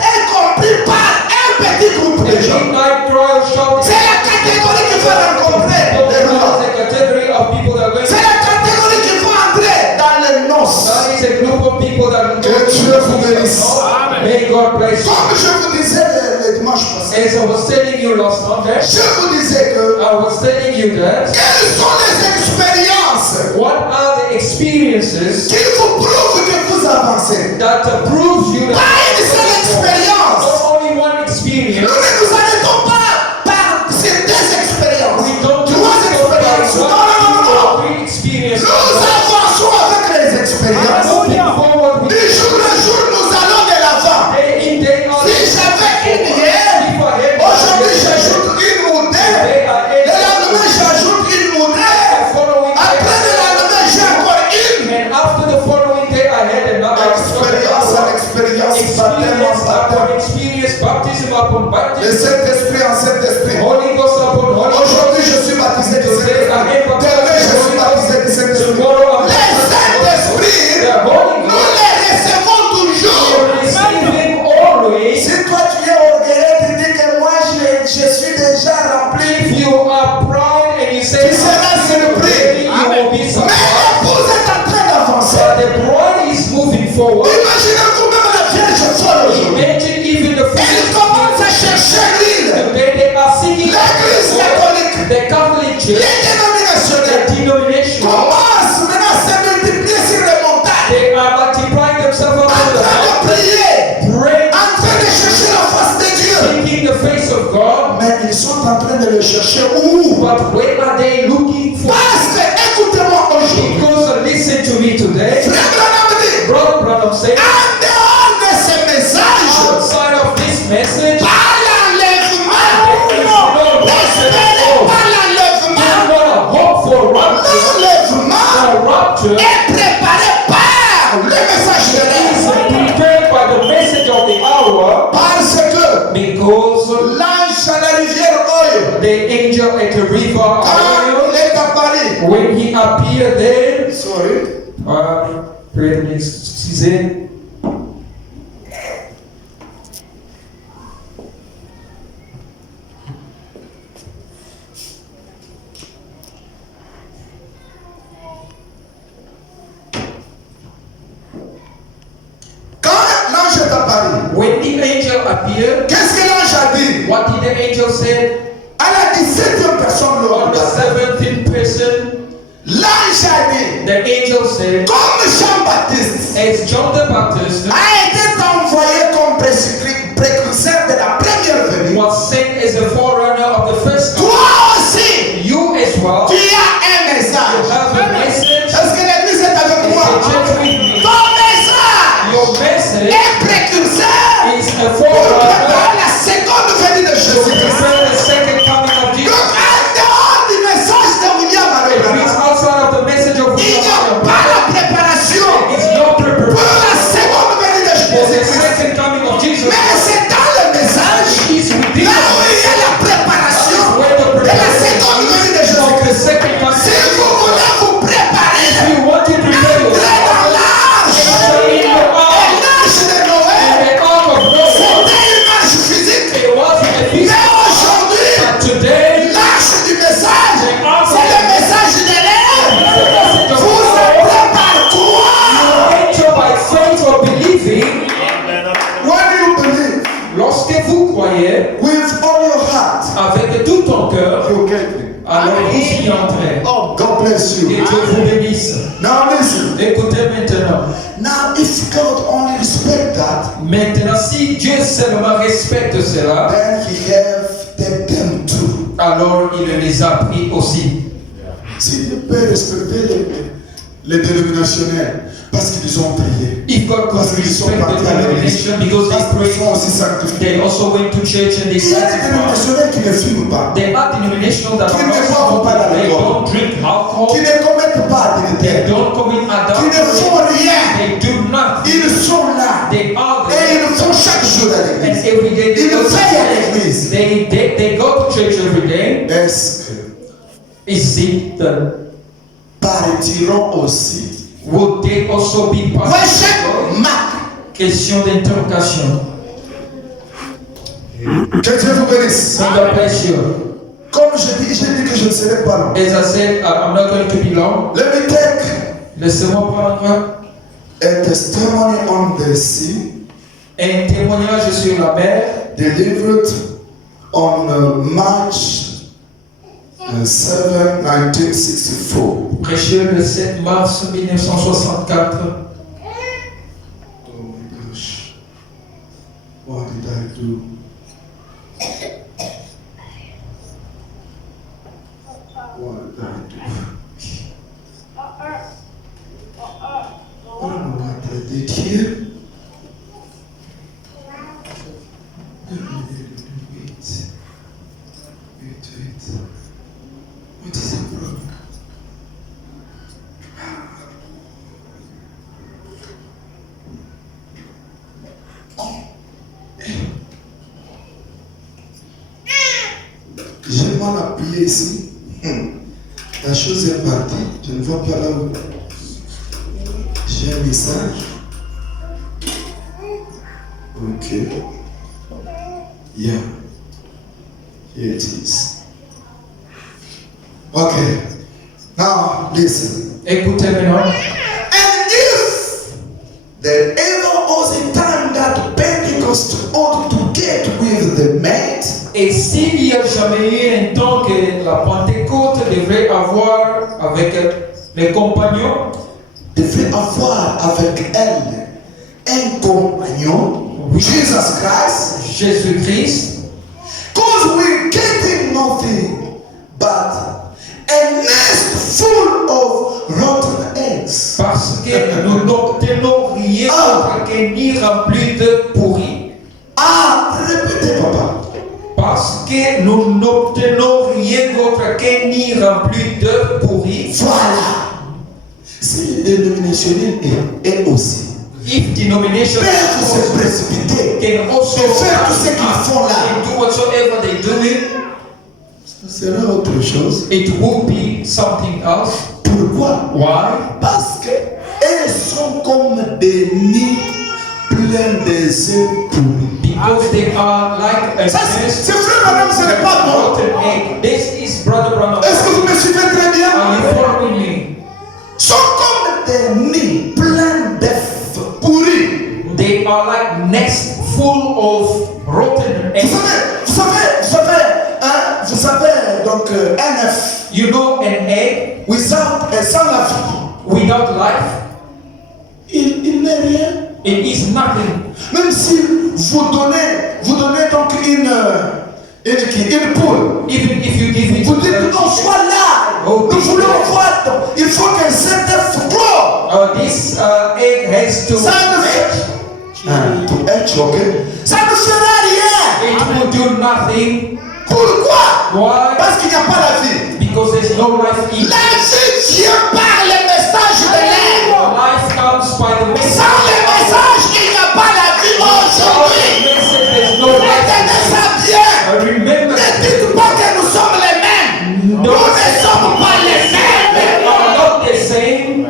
est compris par un petit groupe The de gens. midnight cry or shout C'est la catégorie qui va rencontrer les rois. is a category of people that are going C'est la catégorie qui va entrer dans les noces. That is a group of people that will Que Dieu vous bénisse. May God bless you. Comme je vous disais le dimanche passé, As I was telling you last Sunday, je vous disais que I was telling you that quelles sont les expériences what are the experiences qui vous prouvent que vous avancez. that proves you Pas that une seule expérience. not only one Nous experience. ne nous arrêtons pas par ces deux expériences. We don't do Trois expériences. Non, non, non, non. three experiences. Nous avançons avec les expériences. Moving forward with Du jour le jour, nous allons de l'avant. day in, day out. Si j'avais une hier, If I had aujourd'hui j'ajoute une ou deux. today, Le lendemain j'ajoute une ou deux. the following Après le day, lendemain j'ai encore une. and after the following day, I had another Expérience à l'expérience, baptême en experience baptême. upon experience, baptism upon Le baptism, Saint-Esprit en Saint-Esprit. Holy Ghost upon Holy Ghost. Aujourd'hui je suis baptisé du Today I Saint-Esprit. am Demain je suis baptisé baptized. du Saint-Esprit. Tomorrow I'm Les baptized. Saint-Esprit, The Holy nous Ghost. les recevons toujours. You receive Him always. Si toi tu es orgueilleux, tu dis que moi je suis déjà rempli. If you are proud and you say, Tu seras surpris. you will be Mais surprised. l'épouse est en train d'avancer. But the bride is moving forward. Imaginez-vous même la Vierge folle aujourd'hui. Imagine even the Elle commence à chercher l'île. they are seeking L'église catholique, the Catholic les Church, dénominationnels, the denomination. commencent maintenant à se multiplier sur les montagnes. They are multiplying themselves En upon the train de mountain, prier. praying, En train de chercher la face de Dieu. seeking the face of God. Mais ils sont en train de le chercher où? But where are they looking for? Parce que, écoutez-moi aujourd'hui. Because listen to me today. Frère Branham dit, Brother Branham said, en dehors de ce message, outside of this message, par l'enlèvement, n'espérez pas do l'enlèvement. not hope for rapture. L'enlèvement The rapture est préparé par le message de is l'heure. prepared by the message of the hour, Parce que because l'ange à la rivière Oyo, the angel at the river quand il est à Paris, when he appeared there, sorry, excusez, quand l'ange est à Paris, when the angel appeared, qu'est-ce que l'ange a dit? what did the angel say? À la 17e personne, le On the 17th person, l'ange a dit, the angel said, comme Jean-Baptiste as John the Baptist a été envoyé comme précurseur de la première venue, was sent as a forerunner of the first toi coming, aussi, you as well tu as un you message. have a message. Est-ce que l'église est avec moi? Is the church with me? Ton message Your message est précurseur is a pour préparer forerunner la seconde venue de to Jésus-Christ. prepare the second coming of Donc, Jesus. en dehors du message de William It is Alexander, outside of the message of il n'y a God. pas la préparation It's not pour prepared la seconde venue de for the Jésus-Christ. second coming of Jesus. Mais c'est dans le message It is within là où il y a la préparation de la seconde venue de of the Jésus-Christ. second coming. Si vous voulez vous préparer, If you want to prepare entrez yourself, dans l'arche. enter in the Et ark, l'arche de Noé, the ark of Noah. c'était une marche physique. It was in a Mais physical, aujourd'hui, but today, l'arche du message, c'est le message de l'air. the message of Vous God, êtes par quoi? enter by faith or believing. When you believe Lorsque vous croyez with all your heart, avec tout ton cœur, you get me. alors vous y entrez. Oh, God bless Que you. Dieu vous bénisse. Now listen. Écoutez maintenant. Now, if God only respect that, Maintenant, si Dieu seulement respecte cela, then He have them too. alors il les a pris aussi. Si Dieu peut respecter les dénominationnels, parce qu'ils ont prié. If God could Parce qu'ils sont respect partis the à l'église. denomination because Parce they qu'ils sont prayed, aussi sanctifiés. they also went to church and they Il y a des sanctified. dénominationnels qui ne fument pas, There are denominations that Qui are ne boivent not pas smoking, they d'alcool. don't drink alcohol, qui ne commettent pas they d'adultère, don't commit qui ne font adultery, rien. they do nothing. Ils sont là They are et there. ils le font chaque jour à And l'église. every day they Ils go to veillent à church. l'église. They go to church every day. Est-ce que Is it paraîtront aussi? would they also be part of Question God? mark. Question d'interrogation. Que Dieu vous bénisse. God bless you. Comme je dis que je ne serai pas long. As I said, I'm not going to be long. Let me take Laissez-moi prendre a testimony on the sea un témoignage sur la mer delivered on March 7, 1964. prêché le 7 mars 1964. Oh my gosh. What did I do? What did I do? I don't know what I did here. Wait. What is the problem? J'ai mal appuyé ici. La chose est partie. Je ne vois pas là où. J'ai un message. Ok. Yeah. Here it is. Okay. Now listen. Écoutez maintenant. And if there ever was a time that Pentecost ought to get with the mate, Et s'il y a jamais eu un temps que la Pentecôte devrait avoir avec les compagnons, devait avoir avec elle un compagnon, Jesus Christ, Jésus-Christ, because we're getting nothing but a nest full of rotten eggs. parce que nous n'obtenons rien d'autre que ni rempli de pourri. Ah, répétez, papa. Parce que nous n'obtenons rien d'autre que ni rempli de pourri. Voilà. Si le dénominationnel est aussi. If denomination Peuvent se précipiter can also et faire tout ce qu'ils font là. and do whatsoever they do, Ce sera autre chose. it will be something else. Pourquoi? Why? Parce que elles sont comme des nids pleins des œufs pourris. Because they are like a Ça, nest c'est frère madame, ce n'est pas bon. rotten egg. This is Brother Branham. Est-ce que vous me suivez très bien? Are you following me? Sont comme des nids pleins d'œufs pourris. They are like nests full of rotten eggs. Vous savez, donc un œuf, You know, an egg sans la vie, without life, il n'est rien. it is nothing. Même si vous donnez donc une poule, Even if you give it vous to dites them, non, sois là, Oh, nous voulons voir, il faut que cet œuf flotte. this egg has to Ça ne fait to etch, ok? Ça ne fera rien. it will do nothing. Pourquoi? Why? Parce qu'il n'y a pas la vie. Because there's no life in it. La vie vient par le message de l'air. Life comes by the message. Sans le message, il n'y a pas la vie Without aujourd'hui. the message, there's no Retenez life. ça bien. Remember, Ne dites pas que nous sommes les mêmes. Nous ne sommes pas les they mêmes. are not the same.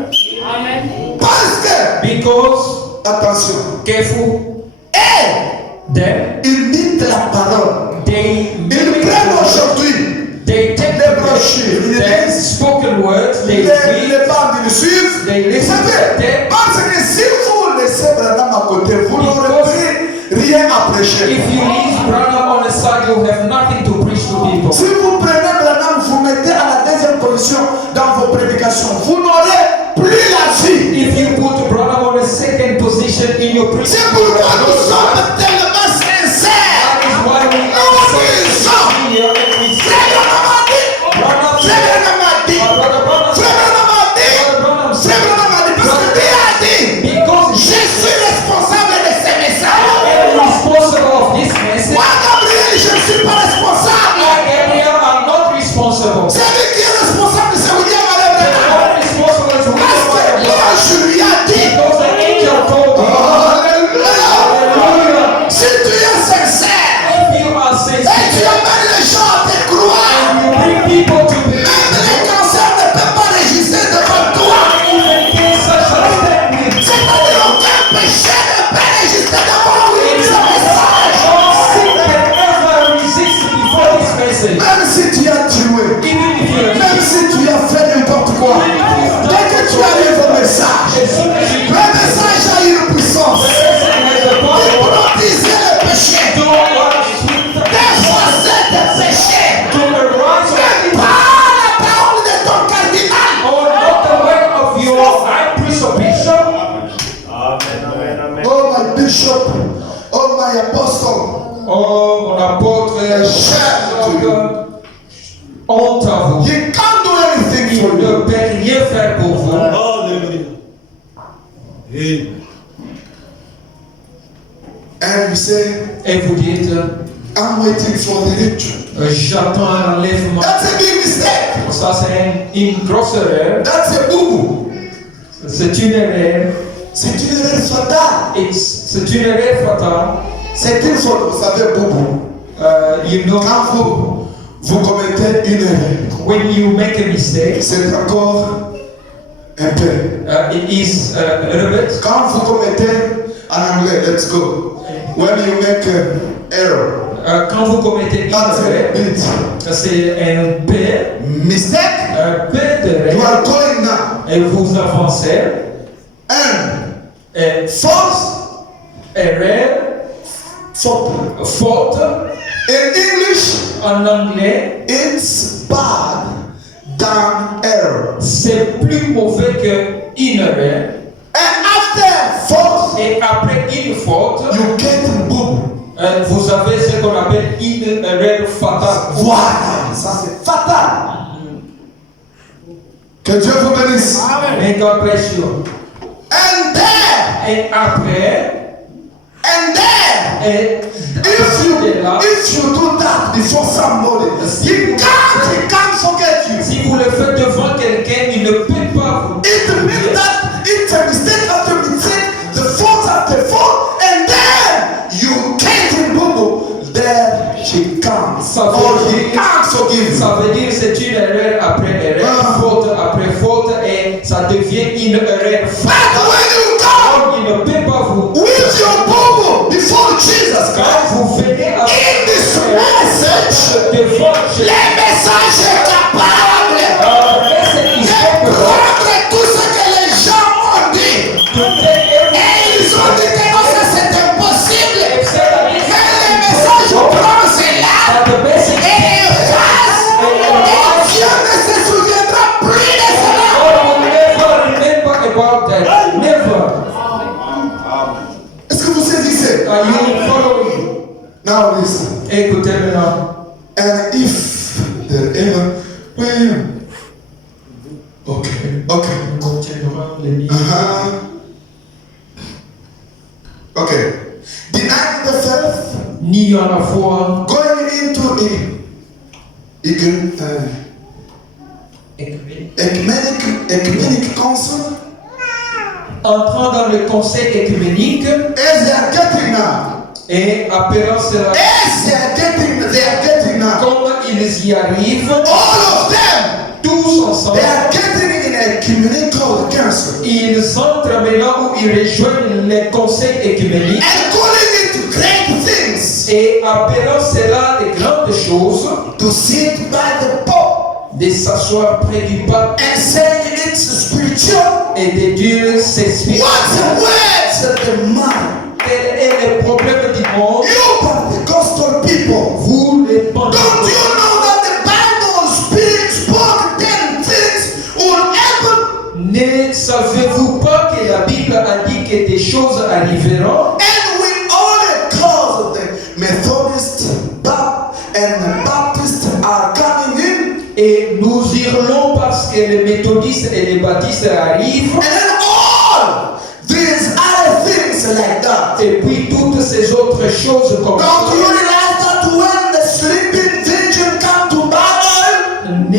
Parce que, Because, attention, careful, ils then imitent la parole. they Ils prennent aujourd'hui they take les brochures, ils the lisent, spoken words, they les read, bandes, ils suivent. they Vous listen to savez, them. parce que si vous laissez Branham à côté, vous n'aurez plus rien à prêcher. If you leave Branham on the side, you have nothing to preach to people. Si vous prenez Branham, vous mettez à la deuxième position dans vos prédications, vous n'aurez plus la vie. If you put Branham on the second position in your preaching, C'est pourquoi nous sommes tellement sincères. that is why we Nous disons, here and we say, Frère Branham a dit, Branham Frère said, Branham a dit, Brother Branham Frère said, Branham a dit, Brother Branham Frère said, Et vous dites, I'm waiting for the ritual. j'attends un enlèvement. That's a big mistake. Ça, c'est une grosse erreur. That's a boo-boo. C'est une erreur. C'est une erreur fatale. C'est une erreur fatale. C'est une faute, vous savez, boo-boo. You know, Quand vous commettez une erreur, when you make a mistake, c'est encore un peu. it is a little bit. Quand vous commettez, en anglais, let's go. When you make an error, Quand vous commettez une that's a erreur, bit c'est un P, mistake. un P de You erreur, are going now. et vous avancez. And Et false, erreur, faute. faute, In English, en anglais, it's bad than error. c'est plus mauvais qu'une erreur. And after fault, Et après une faute, you get boo. vous avez ce qu'on appelle une erreur fatale. Voilà, ça c'est fatal. Que Dieu vous bénisse. May God bless you. And there, Et après, et if you do that before somebody, he can't forget you. si vous le faites devant quelqu'un, il ne peut pas vous. It means that it's a mistake after mistake, the fault after fault, and then you can't boo. There she comes. Ça Or veut he dire- can't forgive you. Ça veut dire c'est une erreur après erreur, faute après faute, et ça devient une erreur But fatale. when you come Il ne peut pas vous. with your boo before Jesus Quand Christ, vous venez avec in this message, devant Jésus, le message est capable cette histoire de prendre tout ce que les gens ont dit. Et ils ont dit que non, ça c'est impossible. Mais le message prend cela et efface. Et Dieu ne se souviendra plus de cela. Est-ce que vous saisissez? Now listen. Écoutez maintenant. And if the ever, well, okay. Nous continuerons le livre. Okay. Denying the faith, Niant la foi. going into ecumenic council, Entrant dans le conseil écuménique as they are getting now, et appelant cela as they are getting now, comme ils y arrivent, all of them, tous ensemble, they are getting in ecumenical council ils entrent maintenant où ils rejoignent le conseil écuménique and calling it great things et appelant cela des grandes choses, to sit by the Pope de s'asseoir près du pape and saying it's spiritual. et de dire c'est spirituel. What's the words of the man? Quel est le problème du monde? You Pentecostal people, Vous les don't pentecôtaux, you know that the Bible spoke 10 things will happen? ne savez-vous pas que la Bible a dit que des choses arriveront? And we only cause the Methodist and the Baptist are coming in, Et nous hurlons parce que les méthodistes et les baptistes arrivent. and then all these other things like that. Et puis toutes ces autres choses comme Don't you realize that when the sleeping virgin come to Babel,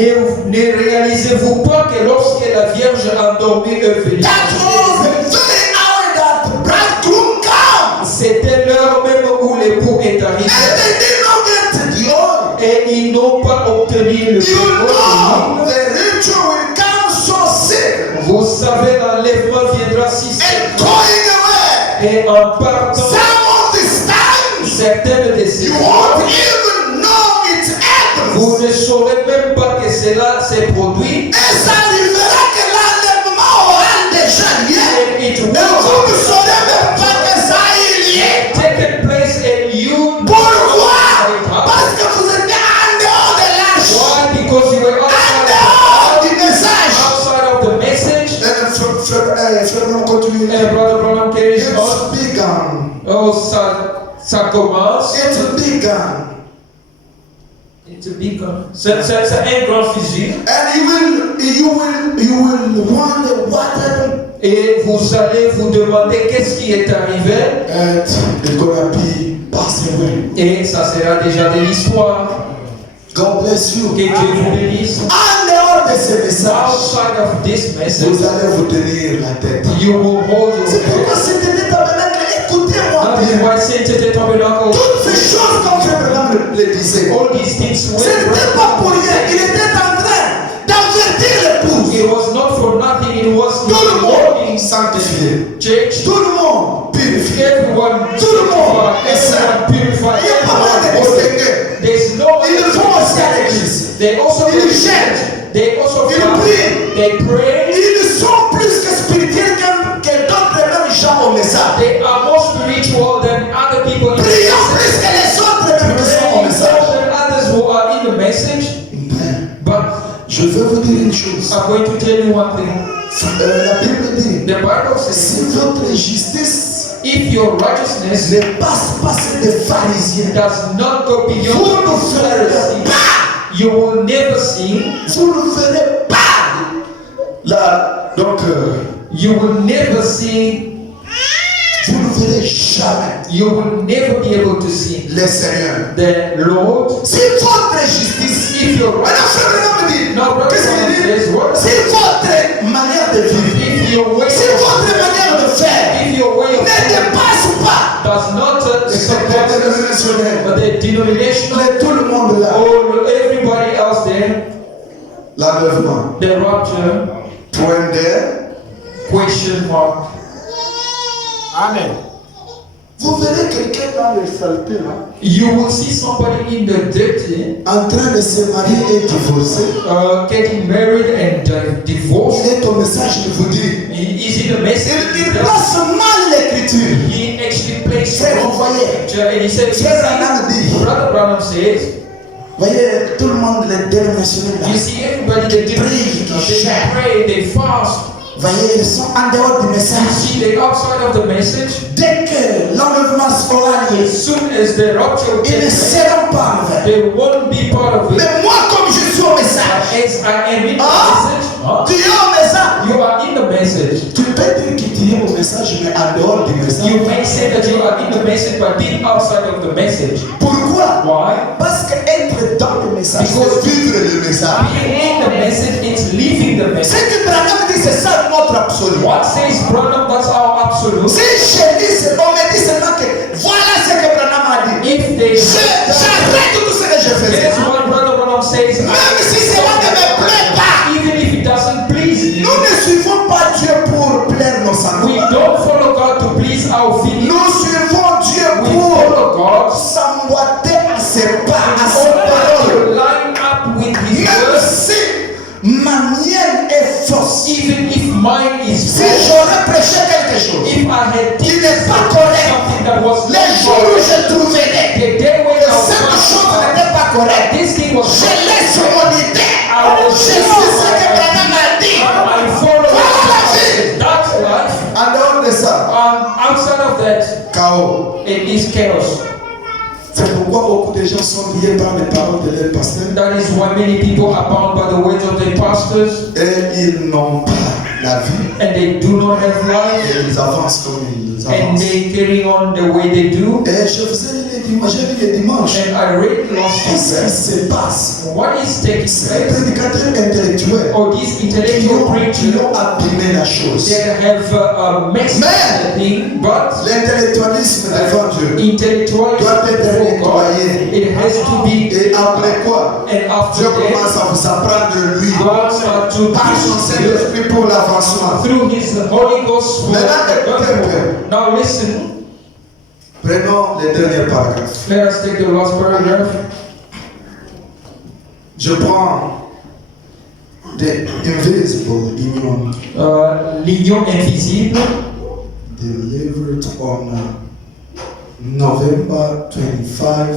ne réalisez-vous pas que lorsque la Vierge endormie est venue, that was the very hour that the bridegroom come, c'était l'heure même où l'époux est and arrivé they did not get the oil. et ils n'ont pas obtenu le You know, pétrole. the ritual will come so sick Vous savez, l'enlèvement viendra si and going away. et en partant, Some of these times, certaines de ces you won't even know it happened. vous ne saurez même pas que cela s'est produit. Et ça arrivera que l'enlèvement aura déjà lieu. And it Et vous ne saurez même pas que ça y est. taken place and you Pourquoi? Parce que vous êtes en dehors de l'âge, Why? Because you were en outside dehors du message. of the message. Frère, continue. And Brother Branham carries on. It's begun. Oh, ça commence. It's begun. It's a big one. C'est un grand fusil. And you will wonder what happened. Et vous allez vous demander qu'est-ce qui est arrivé. And it's gonna be Passez vous. Et ça sera déjà de l'histoire. God bless you. Que Dieu vous bénisse. En dehors de ce message, Outside of this message, vous allez vous tenir la tête. you will hold your C'est pourquoi head. c'était tabernacle. Écoutez-moi That is bien. why Saint Tabernacle, Toutes ces choses comme Frère Branham le disait, all these things ce n'était pas pour rien. Il était en train d'avertir l'épouse. it was not for nothing, it was Tout le warning monde sanctifié. church. Tout le monde purifié. Everyone Tout le monde est everyone purified. Il n'y a pas mal de distingués. There's no Ils vont aussi à l'église. They also Ils jeûnent. they also Ils fast. prient. They pray. Ils sont plus que spirituels que d'autres mêmes gens au message. They are more spiritual than other people in the Prions plus message. que les autres mêmes qui sont au Praying more message. than others who are in the message. Mais But je veux vous dire une chose. I'm going to tell you one thing. La Bible dit, The Bible says, si votre justice if your righteousness ne passe pas celle des pharisiens, does not go beyond vous ne the ferez Pharisees, pas. you will never see. Vous ne ferez pas. Là, donc, You will never see. vous ne verrez jamais You will never be able to see le Seigneur. the Lord. Si votre justice, If your maintenant Frère Branham me dit, No, brother qu'est-ce qu'il says dit? what? Si votre manière de vivre, If your way si votre manière de faire if your way ne of dépasse pas does not les support dénominationnels, the denominational tout le monde là, or everybody else there, l'enlèvement, the rapture, point d'air, question mark. Amen. vous verrez quelqu'un dans les saletés là, You will see somebody in the dirty en train de se marier et divorcer. getting married and divorced. Il est au message de vous dire. Is it a message? Il place mal l'écriture. He actually plays Frère, vous voyez, and he said, Frère Branham dit, Brother Branham says, voyez, tout le monde, les dénominationnels là, you see everybody they pray, they fast. voyez, ils sont en dehors du You message. see the outside of the message. Dès que l'enlèvement sera lié, As soon as the rapture ils ne takes place, seront pas enlevés. they won't be part of it. Mais moi, comme je suis au message, As I am in the Ah. message, tu es au message. you are in the message. Tu peux dire que tu es au message, mais en dehors du message. You may say that you are in the message, but being outside of the message. Pourquoi? Why? Parce que être dans le message, Because c'est vivre le message. being in the message, it's living the Ce message. que Branham dit, c'est ça notre absolu. What says Branham? That's our absolute. Si je dis, on me dit seulement que voilà ce que Branham a dit. If they J'arrête tout ce que je faisais. that's what Brother Branham says. Même si cela ne me plaît pas, Even if it doesn't please you, nous ne suivons pas Dieu pour plaire nos we sentiments. don't follow God to please our feelings. Nous suivons Dieu We pour follow God s'emboîter à ses pas, à ses to paroles. line up with His Même word. si ma mienne est fausse, Even if mine is si false, j'aurais prêché quelque chose if I had qui did n'est pas correct, something that was les not jours où correct, je trouverai the day when que I cette chose n'était pas correcte, this thing was je laisse mon idée. I was Je sais ce que Branham a dit. I follow Voilà la vie. that's life. En dehors de ça, Outside of that, chaos. it is chaos. C'est pourquoi beaucoup de gens sont liés par les paroles de leur pasteur That is why many people are bound by the words of their pastors et ils n'ont pas la vie and they do not have life et ils avancent comme ils and avancent. they carry on the way they do. Et je faisais j'ai vu les dimanches. And I read last Qu'est-ce qui week, se passe? what is taking C'est les place? prédicateurs intellectuels Or these qui intellectual ont preachers abîmé la chose. that have messed the thing, but L'intellectualisme devant Dieu intellectualism doit être for God, nettoyé. it has to be, Et après quoi? and after Dieu that, commence à vous apprendre de lui God starts to par son teach you Saint-Esprit pour l'avancement. through His Holy Ghost. Maintenant, écoutez un peu. Now listen, Prenons les derniers paragraphes. let us take the last paragraph. Je prends the invisible union L'union invisible, delivered on November 25,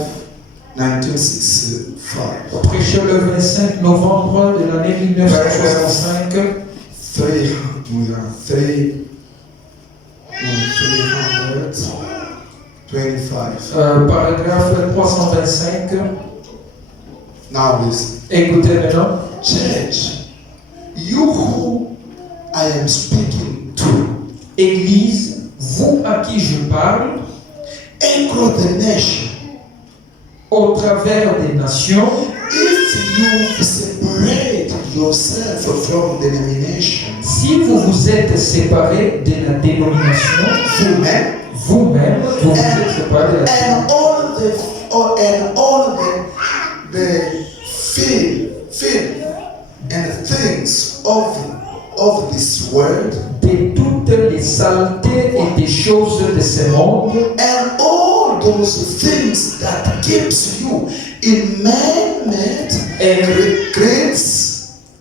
1965. prêché le 25 novembre de l'année 1965. 325. Paragraphe 325. Now listen. Écoutez maintenant. Church, you who I am speaking to, Église, vous à qui je parle, across the nation, au travers des nations, if you separate yourself from denomination, si vous vous êtes séparés de la dénomination, women, vous-même, vous vous êtes séparés de la and all the feel and things of this world, de toutes les saletés et des choses de ce monde, and all those things that keeps you in man-made regrets,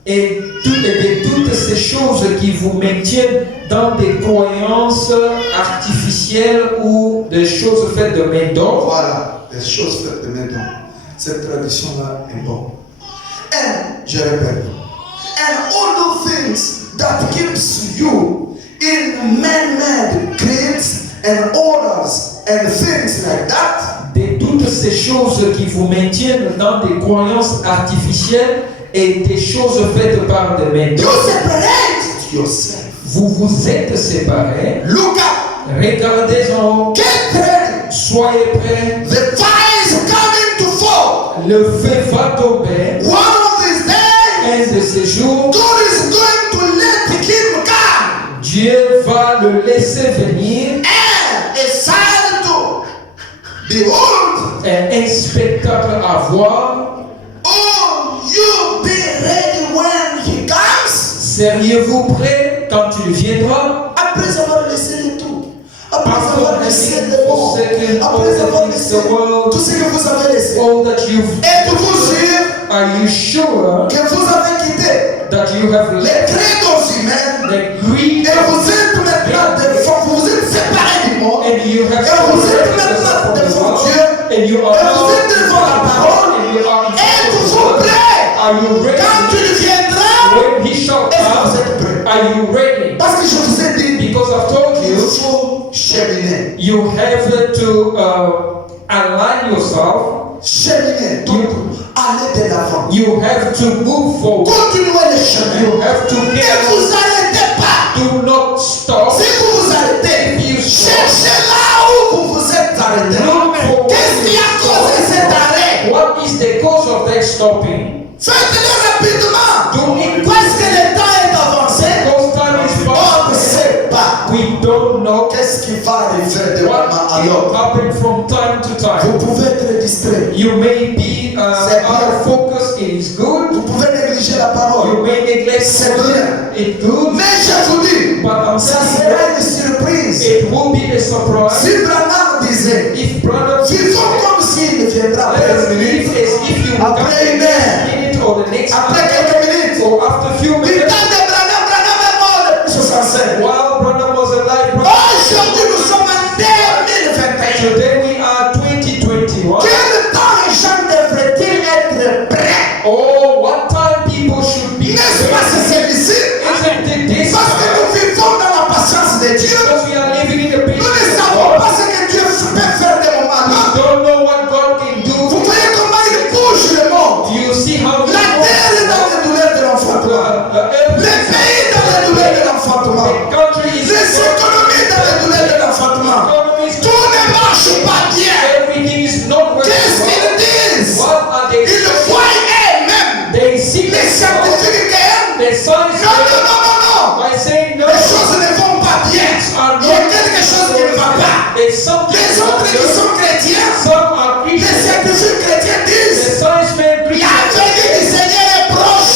et de toutes ces choses qui vous maintiennent dans des croyances artificielles ou des choses faites de main d'homme. voilà, des choses faites de main d'homme. Cette tradition-là est bonne. And, je répète, and all those things that keeps you in man-made creeds and orders and things like that, De toutes ces choses qui vous maintiennent dans des croyances artificielles et des choses faites par des mains you d'homme. separate yourself. Vous vous êtes séparés. Look up, Regardez en haut. get ready. Soyez prêts. The fire is coming to fall. Le feu va tomber. One of these days, Un de ces jours, God is going to let him come. Dieu va le laisser venir. And a sign to behold. Un spectacle à voir. Oh, you be ready when he comes. Seriez-vous prêts quand il viendra? Après avoir laissé le tout, après After avoir laissé having le monde, forsaken all après avoir the things laissé of the world, tout ce que vous avez laissé, all that you've, êtes-vous sûr are you sure que vous avez quitté that you have les left credos humains the greed et vous êtes maintenant des fonds, vous êtes séparés du monde and you have et vous êtes separated yourself maintenant from the devant world Dieu and you et are vous êtes devant la parole? and you are in front of the Êtes-vous world? prêts Are you quand ready il viendra? when he shall Est-ce que vous come? êtes prêts? Are you ready? Parce que je vous ai dit, Because I've told il you, faut cheminer. you have to align yourself. Cheminer, donc aller de l'avant. You have to move forward. Continuez le chemin. You have to Ne get. vous arrêtez pas. Do not stop. Si vous vous arrêtez, cherchez là où vous vous êtes arrêté. Look for Qu'est-ce qui a causé cet arrêt? what is the cause of that stopping. Faites-le rapidement. Do it Parce que le temps est avancé. because time is On ne fast. sait pas We don't know qu'est-ce qui va arriver de what moment à will l'autre. happen from time to Vous time. pouvez être distrait. You may be C'est out of focus. It is good. Vous pouvez négliger la parole. You may neglect C'est bien. it good, Mais je vous dis, but I'm ça telling sera une surprise. you, it will be a surprise Si Branham disait, if brother. vivons comme s'il viendra après Let's une live minute, as if you Après come une the heure. next minute or the next après hour quelques minutes. or after a few Du minutes. temps de Branham, Branham est mort depuis 65. While brother was alive, Aujourd'hui, nous sommes en 2021. today we are 2021. Quel temps les gens devraient-ils être prêts? Oh, what time people should be N'est-ce pas que c'est difficile? Isn't it this Parce que time? nous vivons dans la patience de Dieu. Because we are living in the Nous ne patience of savons God. pas ce que Dieu peut faire de moment We là. don't know what God can Vous do. voyez comment il bouge le monde. Do you see how La terre est dans les douleurs de l'enfantement. Les pays dans les douleurs de l'enfantement. the country is Les économies dans les douleurs de l'enfantement. Tout ne marche pas bien. everything is not working Qu'est-ce well. qu'ils disent? What are they Ils le voient eux-mêmes. They see Les scientifiques eux-mêmes. the science Non, non, non, non, non. by saying no. Les choses ne vont pas bien. Are Il y a quelque chose qui ne va pas. There's something Les autres qui sont chrétiens, some are les Christians. scientifiques chrétiens The disent science men la Christians. venue du Seigneur est proche.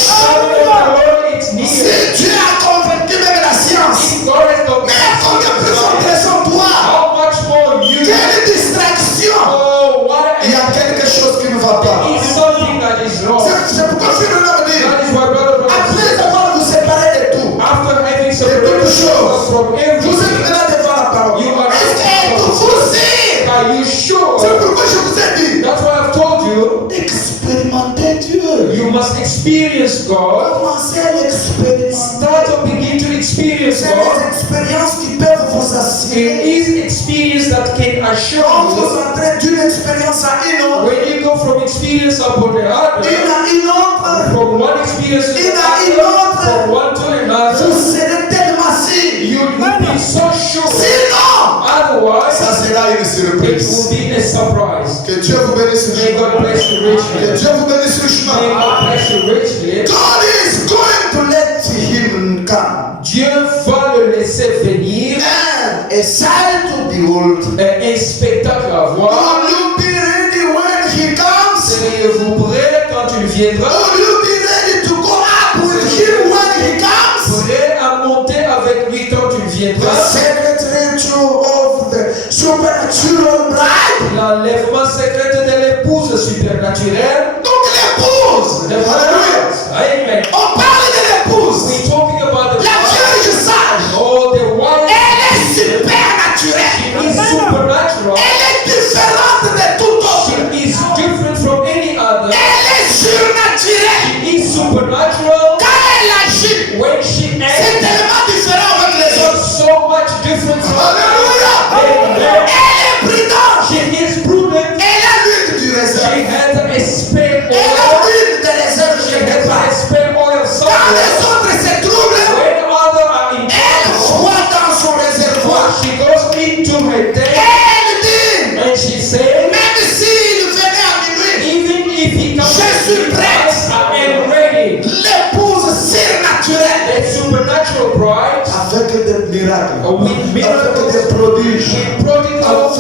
It's Si near. Dieu a convaincu même la science, God has not mais combien plus intéressant toi? how much more you. Quelle distraction! Oh, what Il y a quelque chose qui ne va pas. is something that is wrong. C'est pourquoi je suis venu me dire, That is why brother après avoir vous séparé de tout, after having toutes separated choses. yourself from vous everything, êtes maintenant devant la parole. You are- Est-ce qu'êtes-vous sûr? are you sure? C'est pourquoi je vous ai dit, That's why I've told you. expérimentez Dieu. You must experience God. Commencez à l'expérimenter. Start to begin to experience C'est God. des expériences qui peuvent vous It assurer. is experience that can assure Quand vous you. entrez d'une expérience à une autre, When you go from experience upon the une other, à une autre, from one experience to Une à une another, autre. from one to another, vous serez tellement sûr. you will be so sure. Sinon, Otherwise, ça sera une surprise. be a surprise. Que Dieu vous bénisse May richement. God bless you Que richly. Dieu vous bénisse May richement. God bless you richly. God is going to let him come. Dieu va le laisser venir. And a sight to behold. Un spectacle à voir. Will you be ready when he comes? Seriez-vous prêts quand il viendra? Will you be ready to go up with him when he comes? Prêts à monter avec lui quand il The viendra? secretary of the supernatural bride. L'enlèvement secret de l'épouse supernaturelle. Donc l'épouse. The Alléluia. Amen. On parle de l'épouse. We're talking about the La Vierge sage. Oh, the wife. Elle est supernaturelle. She is supernatural. Elle est différente de tout autre. She is different from any other. Elle est surnaturelle. She is supernatural. Quand elle agit, When she c'est acts, tellement différent avec les autres. it's so much different from Alléluia. Amen. Elle est prudente. She is prudent. Elle a l'huile du She réserve. has a spare Elle a oil. l'huile de réserve. She Je ne has sais a pas. spare oil Quand somewhere. les autres se troublent, When others are in elle trouble, voit dans son réservoir. she goes into her tank Elle dit, and she says, même s'il venait à minuit, even if he comes Je suis to prête. us, I am ready. l'épouse surnaturelle, That supernatural bride avec des miracles, with miracles, avec des prodiges, with prodigals,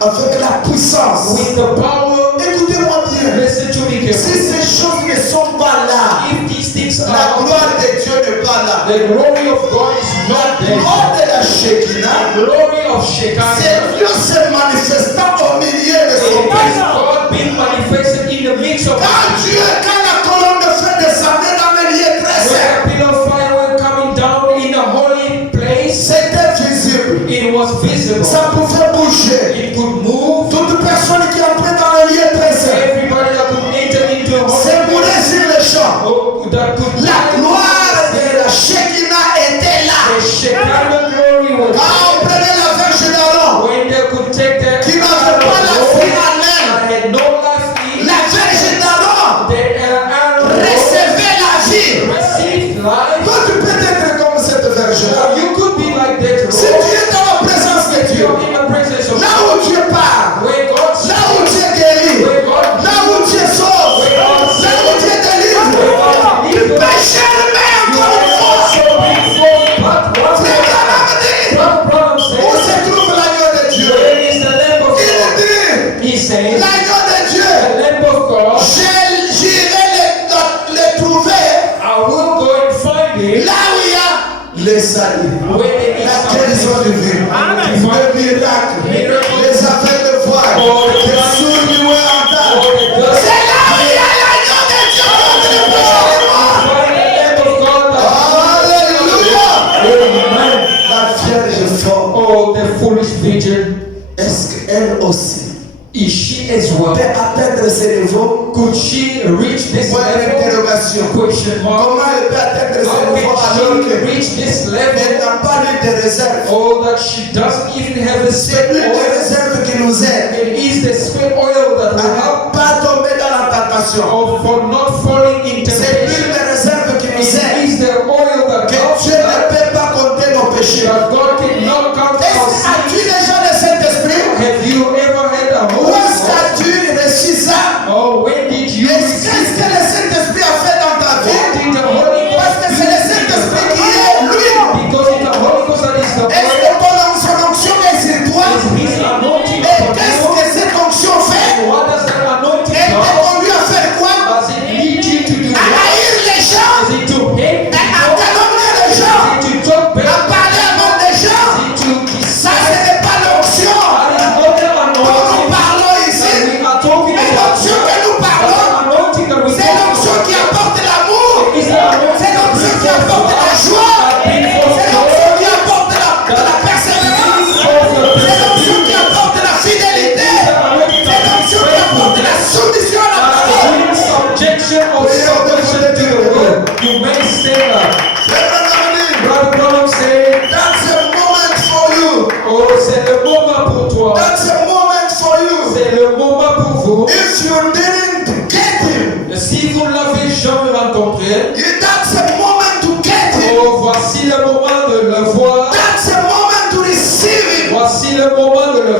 avec la puissance. with the power. Écoutez-moi bien. Listen to me Si carefully. ces choses ne sont pas là, If these things la are gloire de Dieu n'est pas là. the glory of God is not La there. gloire de la Shekinah, The glory of Shekinah c'est Dieu se manifestant au milieu de son is peuple. God being manifested in the midst of Quand la colonne de feu descendait dans le lieu très when saint, a pillar of fire were coming down in a holy place, c'était visible. it was visible. Ça pouvait bouger. It could move. Toute personne qui entrait dans le lieu très saint, Everybody that could enter into a holy c'est mourir sur le champ. oh, that could La gloire de la Shekinah était là. the Shekinah glory was Quand on prenait la Vierge d'Aaron, when they could take their qui n'avait pas la vie en elle, I had no life in la Vierge d'Aaron the Aaron recevait la vie. received life. Toi, tu peux être comme cette Vierge-là. You could be like that. Si tu es dans la présence de Dieu, You're in the presence of là où Dieu parle, where God là où Dieu guérit, where God là où Dieu sauve, là où Dieu délivre, tu peux germer encore une fois. Frère Branham dit, où se trouve l'agneau de Dieu? Il dit, He says, l'agneau de Dieu, the Lamb of God, j'irai le trouver I will go and find him là où il y a le salut, when there is la guérison divine, Amen. le miracle, les affaires de foi, les sourds muets entendent. C'est là où il y a l'agneau de Dieu contre le péché du monde. Find the Lamb of God that Alléluia. Amen. La Vierge forte, Oh, the foolish virgin, est-ce qu'elle aussi is she as well? peut atteindre ce niveau? Could she reach this Point level? d'interrogation. Question mark. Comment elle peut atteindre ce How niveau alors can she qu'elle reach this level? n'a pas eu de réserve? Oh, that she doesn't even have a C'est spare l'huile de oil. réserve qui nous aide It is the spare oil that à will help ne pas tomber dans la tentation. us for not falling in C'est l'huile temptation. de réserve qui nous It aide is the oil that que helps Dieu ne us, peut pas compter nos péchés. that God cannot count our As-tu sins. déjà le Saint-Esprit? Have you ever had a Où Holy est-ce Ghost? qu'as-tu reçu ça? Oh, when did you Qu'est-ce receive que le Saint-Esprit a fait dans ta What vie? did the Holy Parce Ghost que do? c'est le Saint-Esprit qui est l'huile. Because it's the Holy Ghost that is the Est-ce oil. que son onction est sur toi? Is His anointing Et upon qu'est-ce you? que cette onction fait? What does that anointing Elle te do? conduit à faire quoi? Does it lead you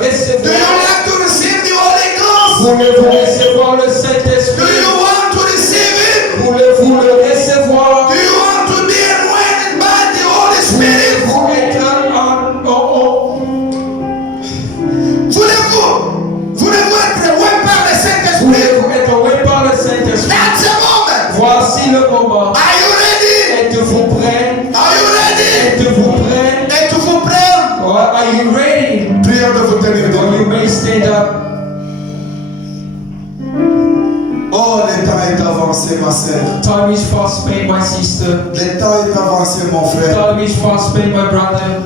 recevoir? Do you like to receive the Holy Ghost? Voulez-vous recevoir le Do Saint-Esprit? you want to receive it? Voulez-vous le recevoir? Do you want to be anointed by the Holy Spirit? Voulez-vous être Voulez-vous être oué par le Saint-Esprit? voulez-vous être oué par le Saint-Esprit? That's the moment. Voici le moment. Are you ready? Êtes-vous prêts? Are you ready? Êtes-vous prêts? Êtes-vous prêts? Are you ready? Prière de vous tenir Or you debout. may stand up. Oh, le temps est avancé, ma sœur. Time is fast spent, my sister. Le temps est avancé, mon frère. Time is fast spent, my brother.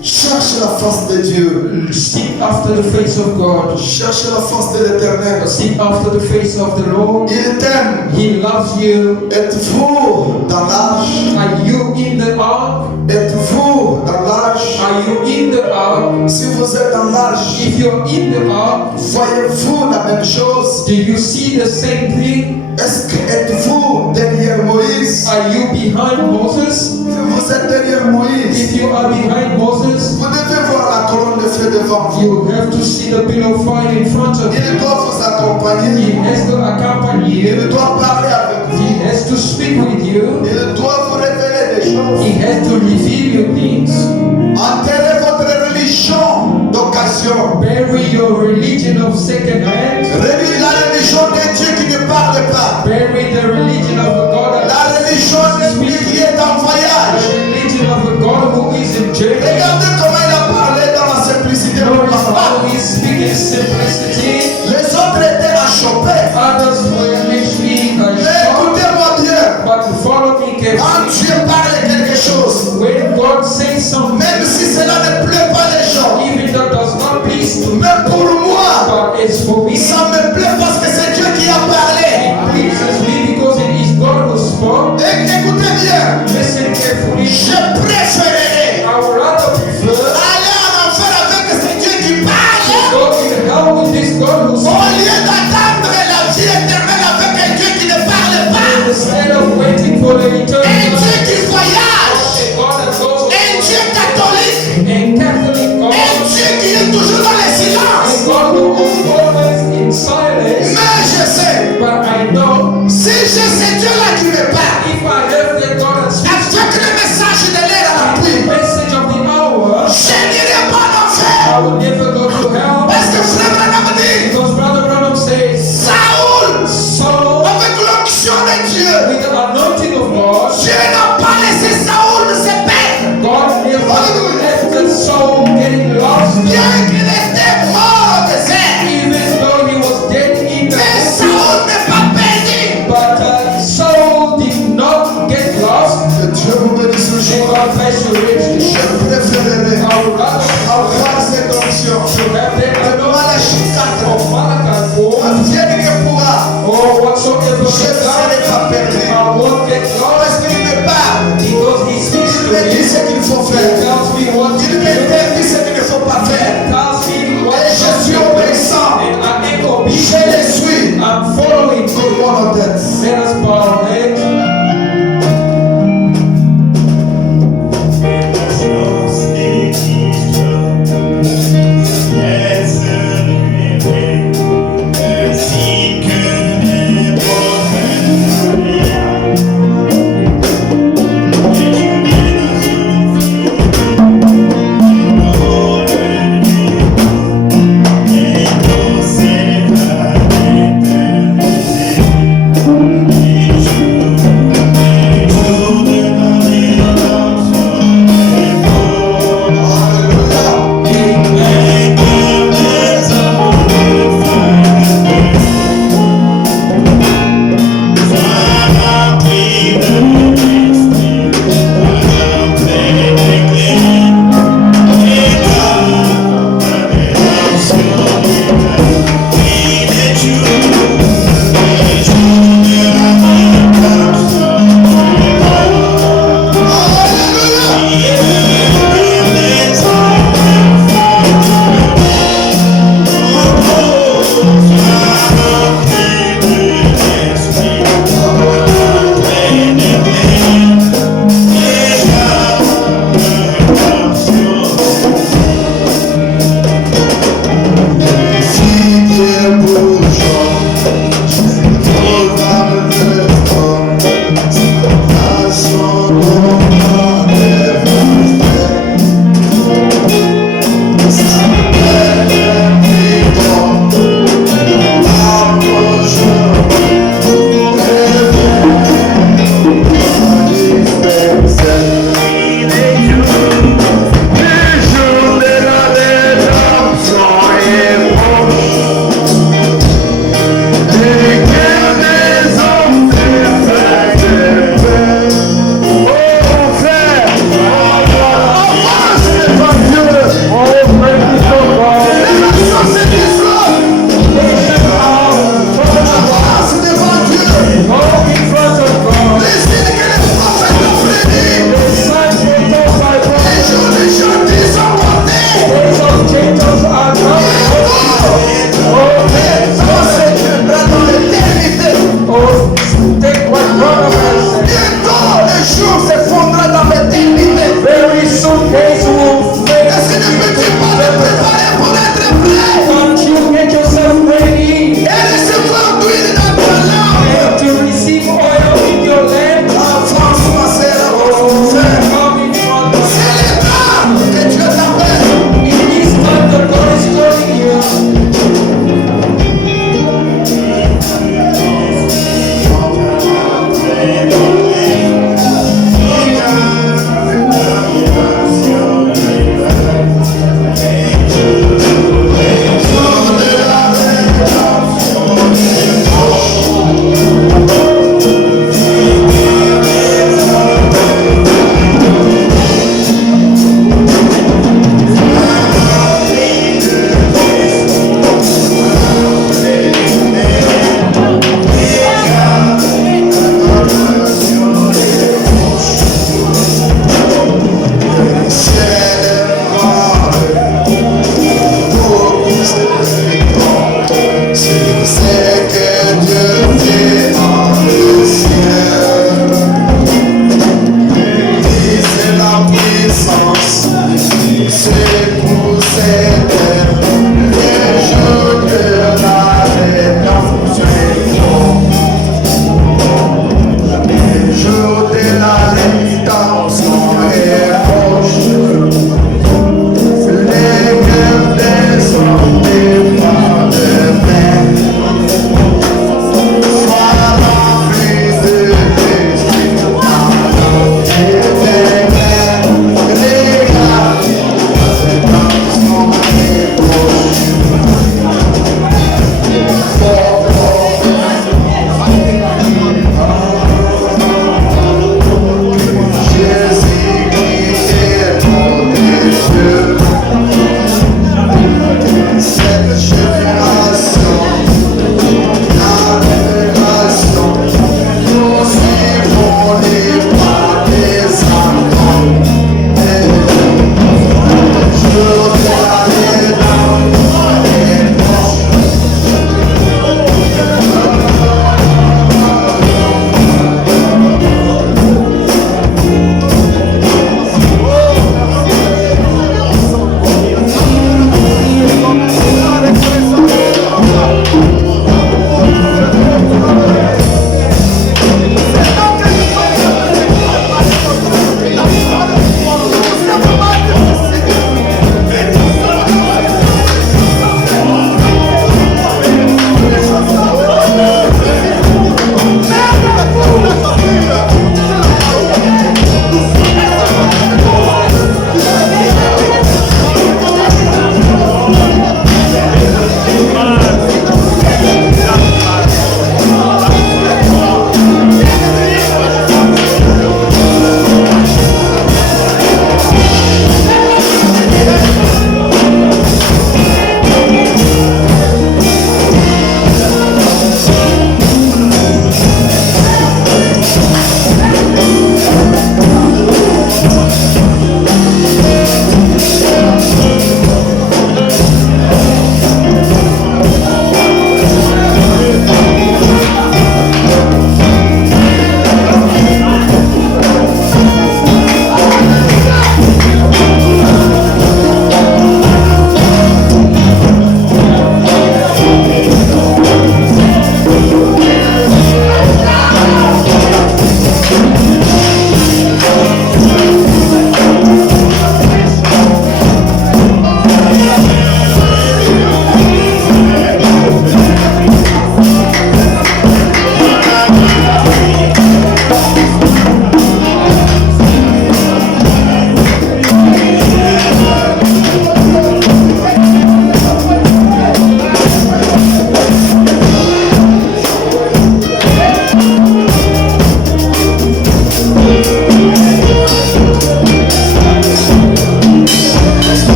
Cherche la face de Dieu. Seek after the face of God. Cherche la face de l'Éternel. Seek after the face of the Lord. Il t'aime. He loves you. Êtes-vous dans l'âge? Are you in the ark? Êtes-vous dans l'âge? Are you in the ark? Si vous êtes dans l'âge, If you're in the ark, voyez-vous la même chose? do you see the same thing? Est-ce que êtes-vous derrière Moïse? Are you behind Moses? Si vous êtes derrière Moïse, If you are behind Moses, vous devez voir la colonne de feu devant vous. you have to see the pillar of fire in front of you. Il doit vous He accompagner. has to accompany you. Il doit parler avec vous. He has to speak with you. Il doit vous révéler des choses. He has to reveal you things. Enterrez votre religion d'occasion. Bury your religion of second hand. Réveillez la religion d'un Dieu qui ne parle pas. Bury the religion of a God La that religion d'un Dieu qui est en the voyage. religion of a God who is in journey. Regardez comment il a parlé dans la simplicité. Notice how he speaks in simplicity. Les autres étaient achoppés. Others were actually Mais shocked. écoutez-moi bien. But follow me Quand carefully. Dieu parle quelque chose, When God says something, même si cela ne plaît pas les gens, even though it does not please to me, mais pour moi, but it's for me, ça me plaît parce que c'est Dieu qui a parlé. it pleases me because it is God who spoke. Et écoutez bien, Listen carefully. je préférerais I would rather prefer aller en enfer avec ce Dieu qui parle, go in hell with this God who au speaks lieu d'attendre la vie éternelle avec un Dieu qui ne parle pas, instead of waiting for the eternal un Dieu life. qui voyage, A God that goes un Dieu catholique, a Catholic God, un Dieu qui est toujours dans le a silence. God who is always in silence. Mais je sais, But I know si j'ai ce Dieu-là qui me parle, if I have the God that speaks avec le message de l'air à la the pluie, message of the hour, je n'irai pas en enfer. I will never go to hell. Parce que frère Branham dit, Because Brother Branham says, Saoul, so avec l'onction de Dieu, with the anointing of God, Dieu n'a pas laissé Saoul se perdre. God never left the soul getting lost. Bien qu'il était mort au désert, Even though he was dead in the mais desert, Saoul n'est pas perdu. but Saul did not get lost. Que Dieu vous bénisse And toujours. God bless you richly. Je préférerais I would rather avoir cette onction. to have that De Malachie anointing 4, of Malachi 4, advienne que pourra, or whatsoever je ne serai pas perdu. I won't get lost Parce qu'il me parle, because he speaks il to me dit me. ce qu'il faut He faire. tells me what to Il do. me dit ce qu'il ne faut pas faire. Tells me what Et je suis obéissant. and I am Je obedient. les suis. I'm following. Tourne-moi nos têtes. Let us bow our heads. Trust in Jesus. Yeah.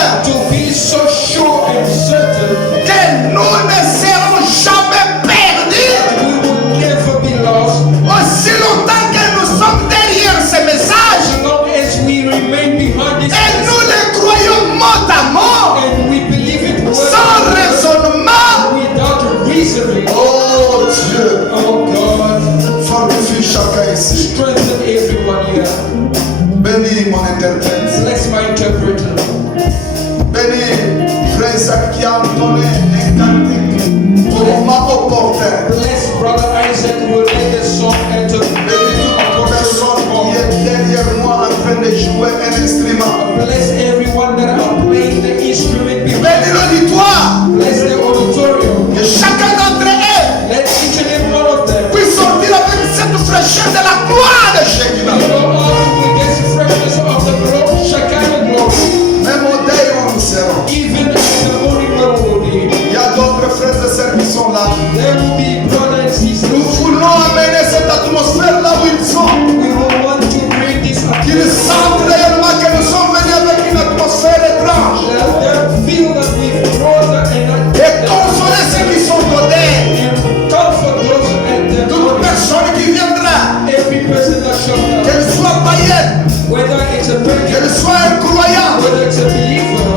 certain to be so sure and certain que nous ne serons jamais perdus that we will never be lost aussi longtemps que nous sommes derrière ces messages as long as we remain behind this et nous message les croyons mot à mot, and we believe it sans word raisonnement. without reasoning. Oh Dieu, Oh God, fortifie chacun ici. strengthen everyone here. Bénis mon interprète. Bless my interpreter. Bénis frère Isaac qui a entonné un cantique au moment opportun. Bless brother Isaac who will let the song enter. Bénis toute personne qui est derrière moi en train de jouer un instrument. Bless everyone that are playing the instrument behind. Bénis l'auditoire. Bless the auditorium. Que chacun d'entre eux Let each and every one of them puisse sortir avec cette fraîcheur de la gloire de Shekinah. go out with this freshness of the glory, Shekinah glory. Même au deuil, nous serons. Even in the morning glory, Il y a d'autres frères et sœurs qui sont là. there will be brothers and sisters. Nous voulons amener cette atmosphère là où ils sont. We will want to bring this Qu'ils atmosphere. sentent réellement que nous sommes venus avec une atmosphère étrange. Let them feel that we've brought and Et consoler ceux qui sont codés. comfort those and them. Toute personne qui viendra, Every person that shall come, qu'elle soit païenne, whether it's a pagan, qu'elle soit un croyant, whether it's a believer,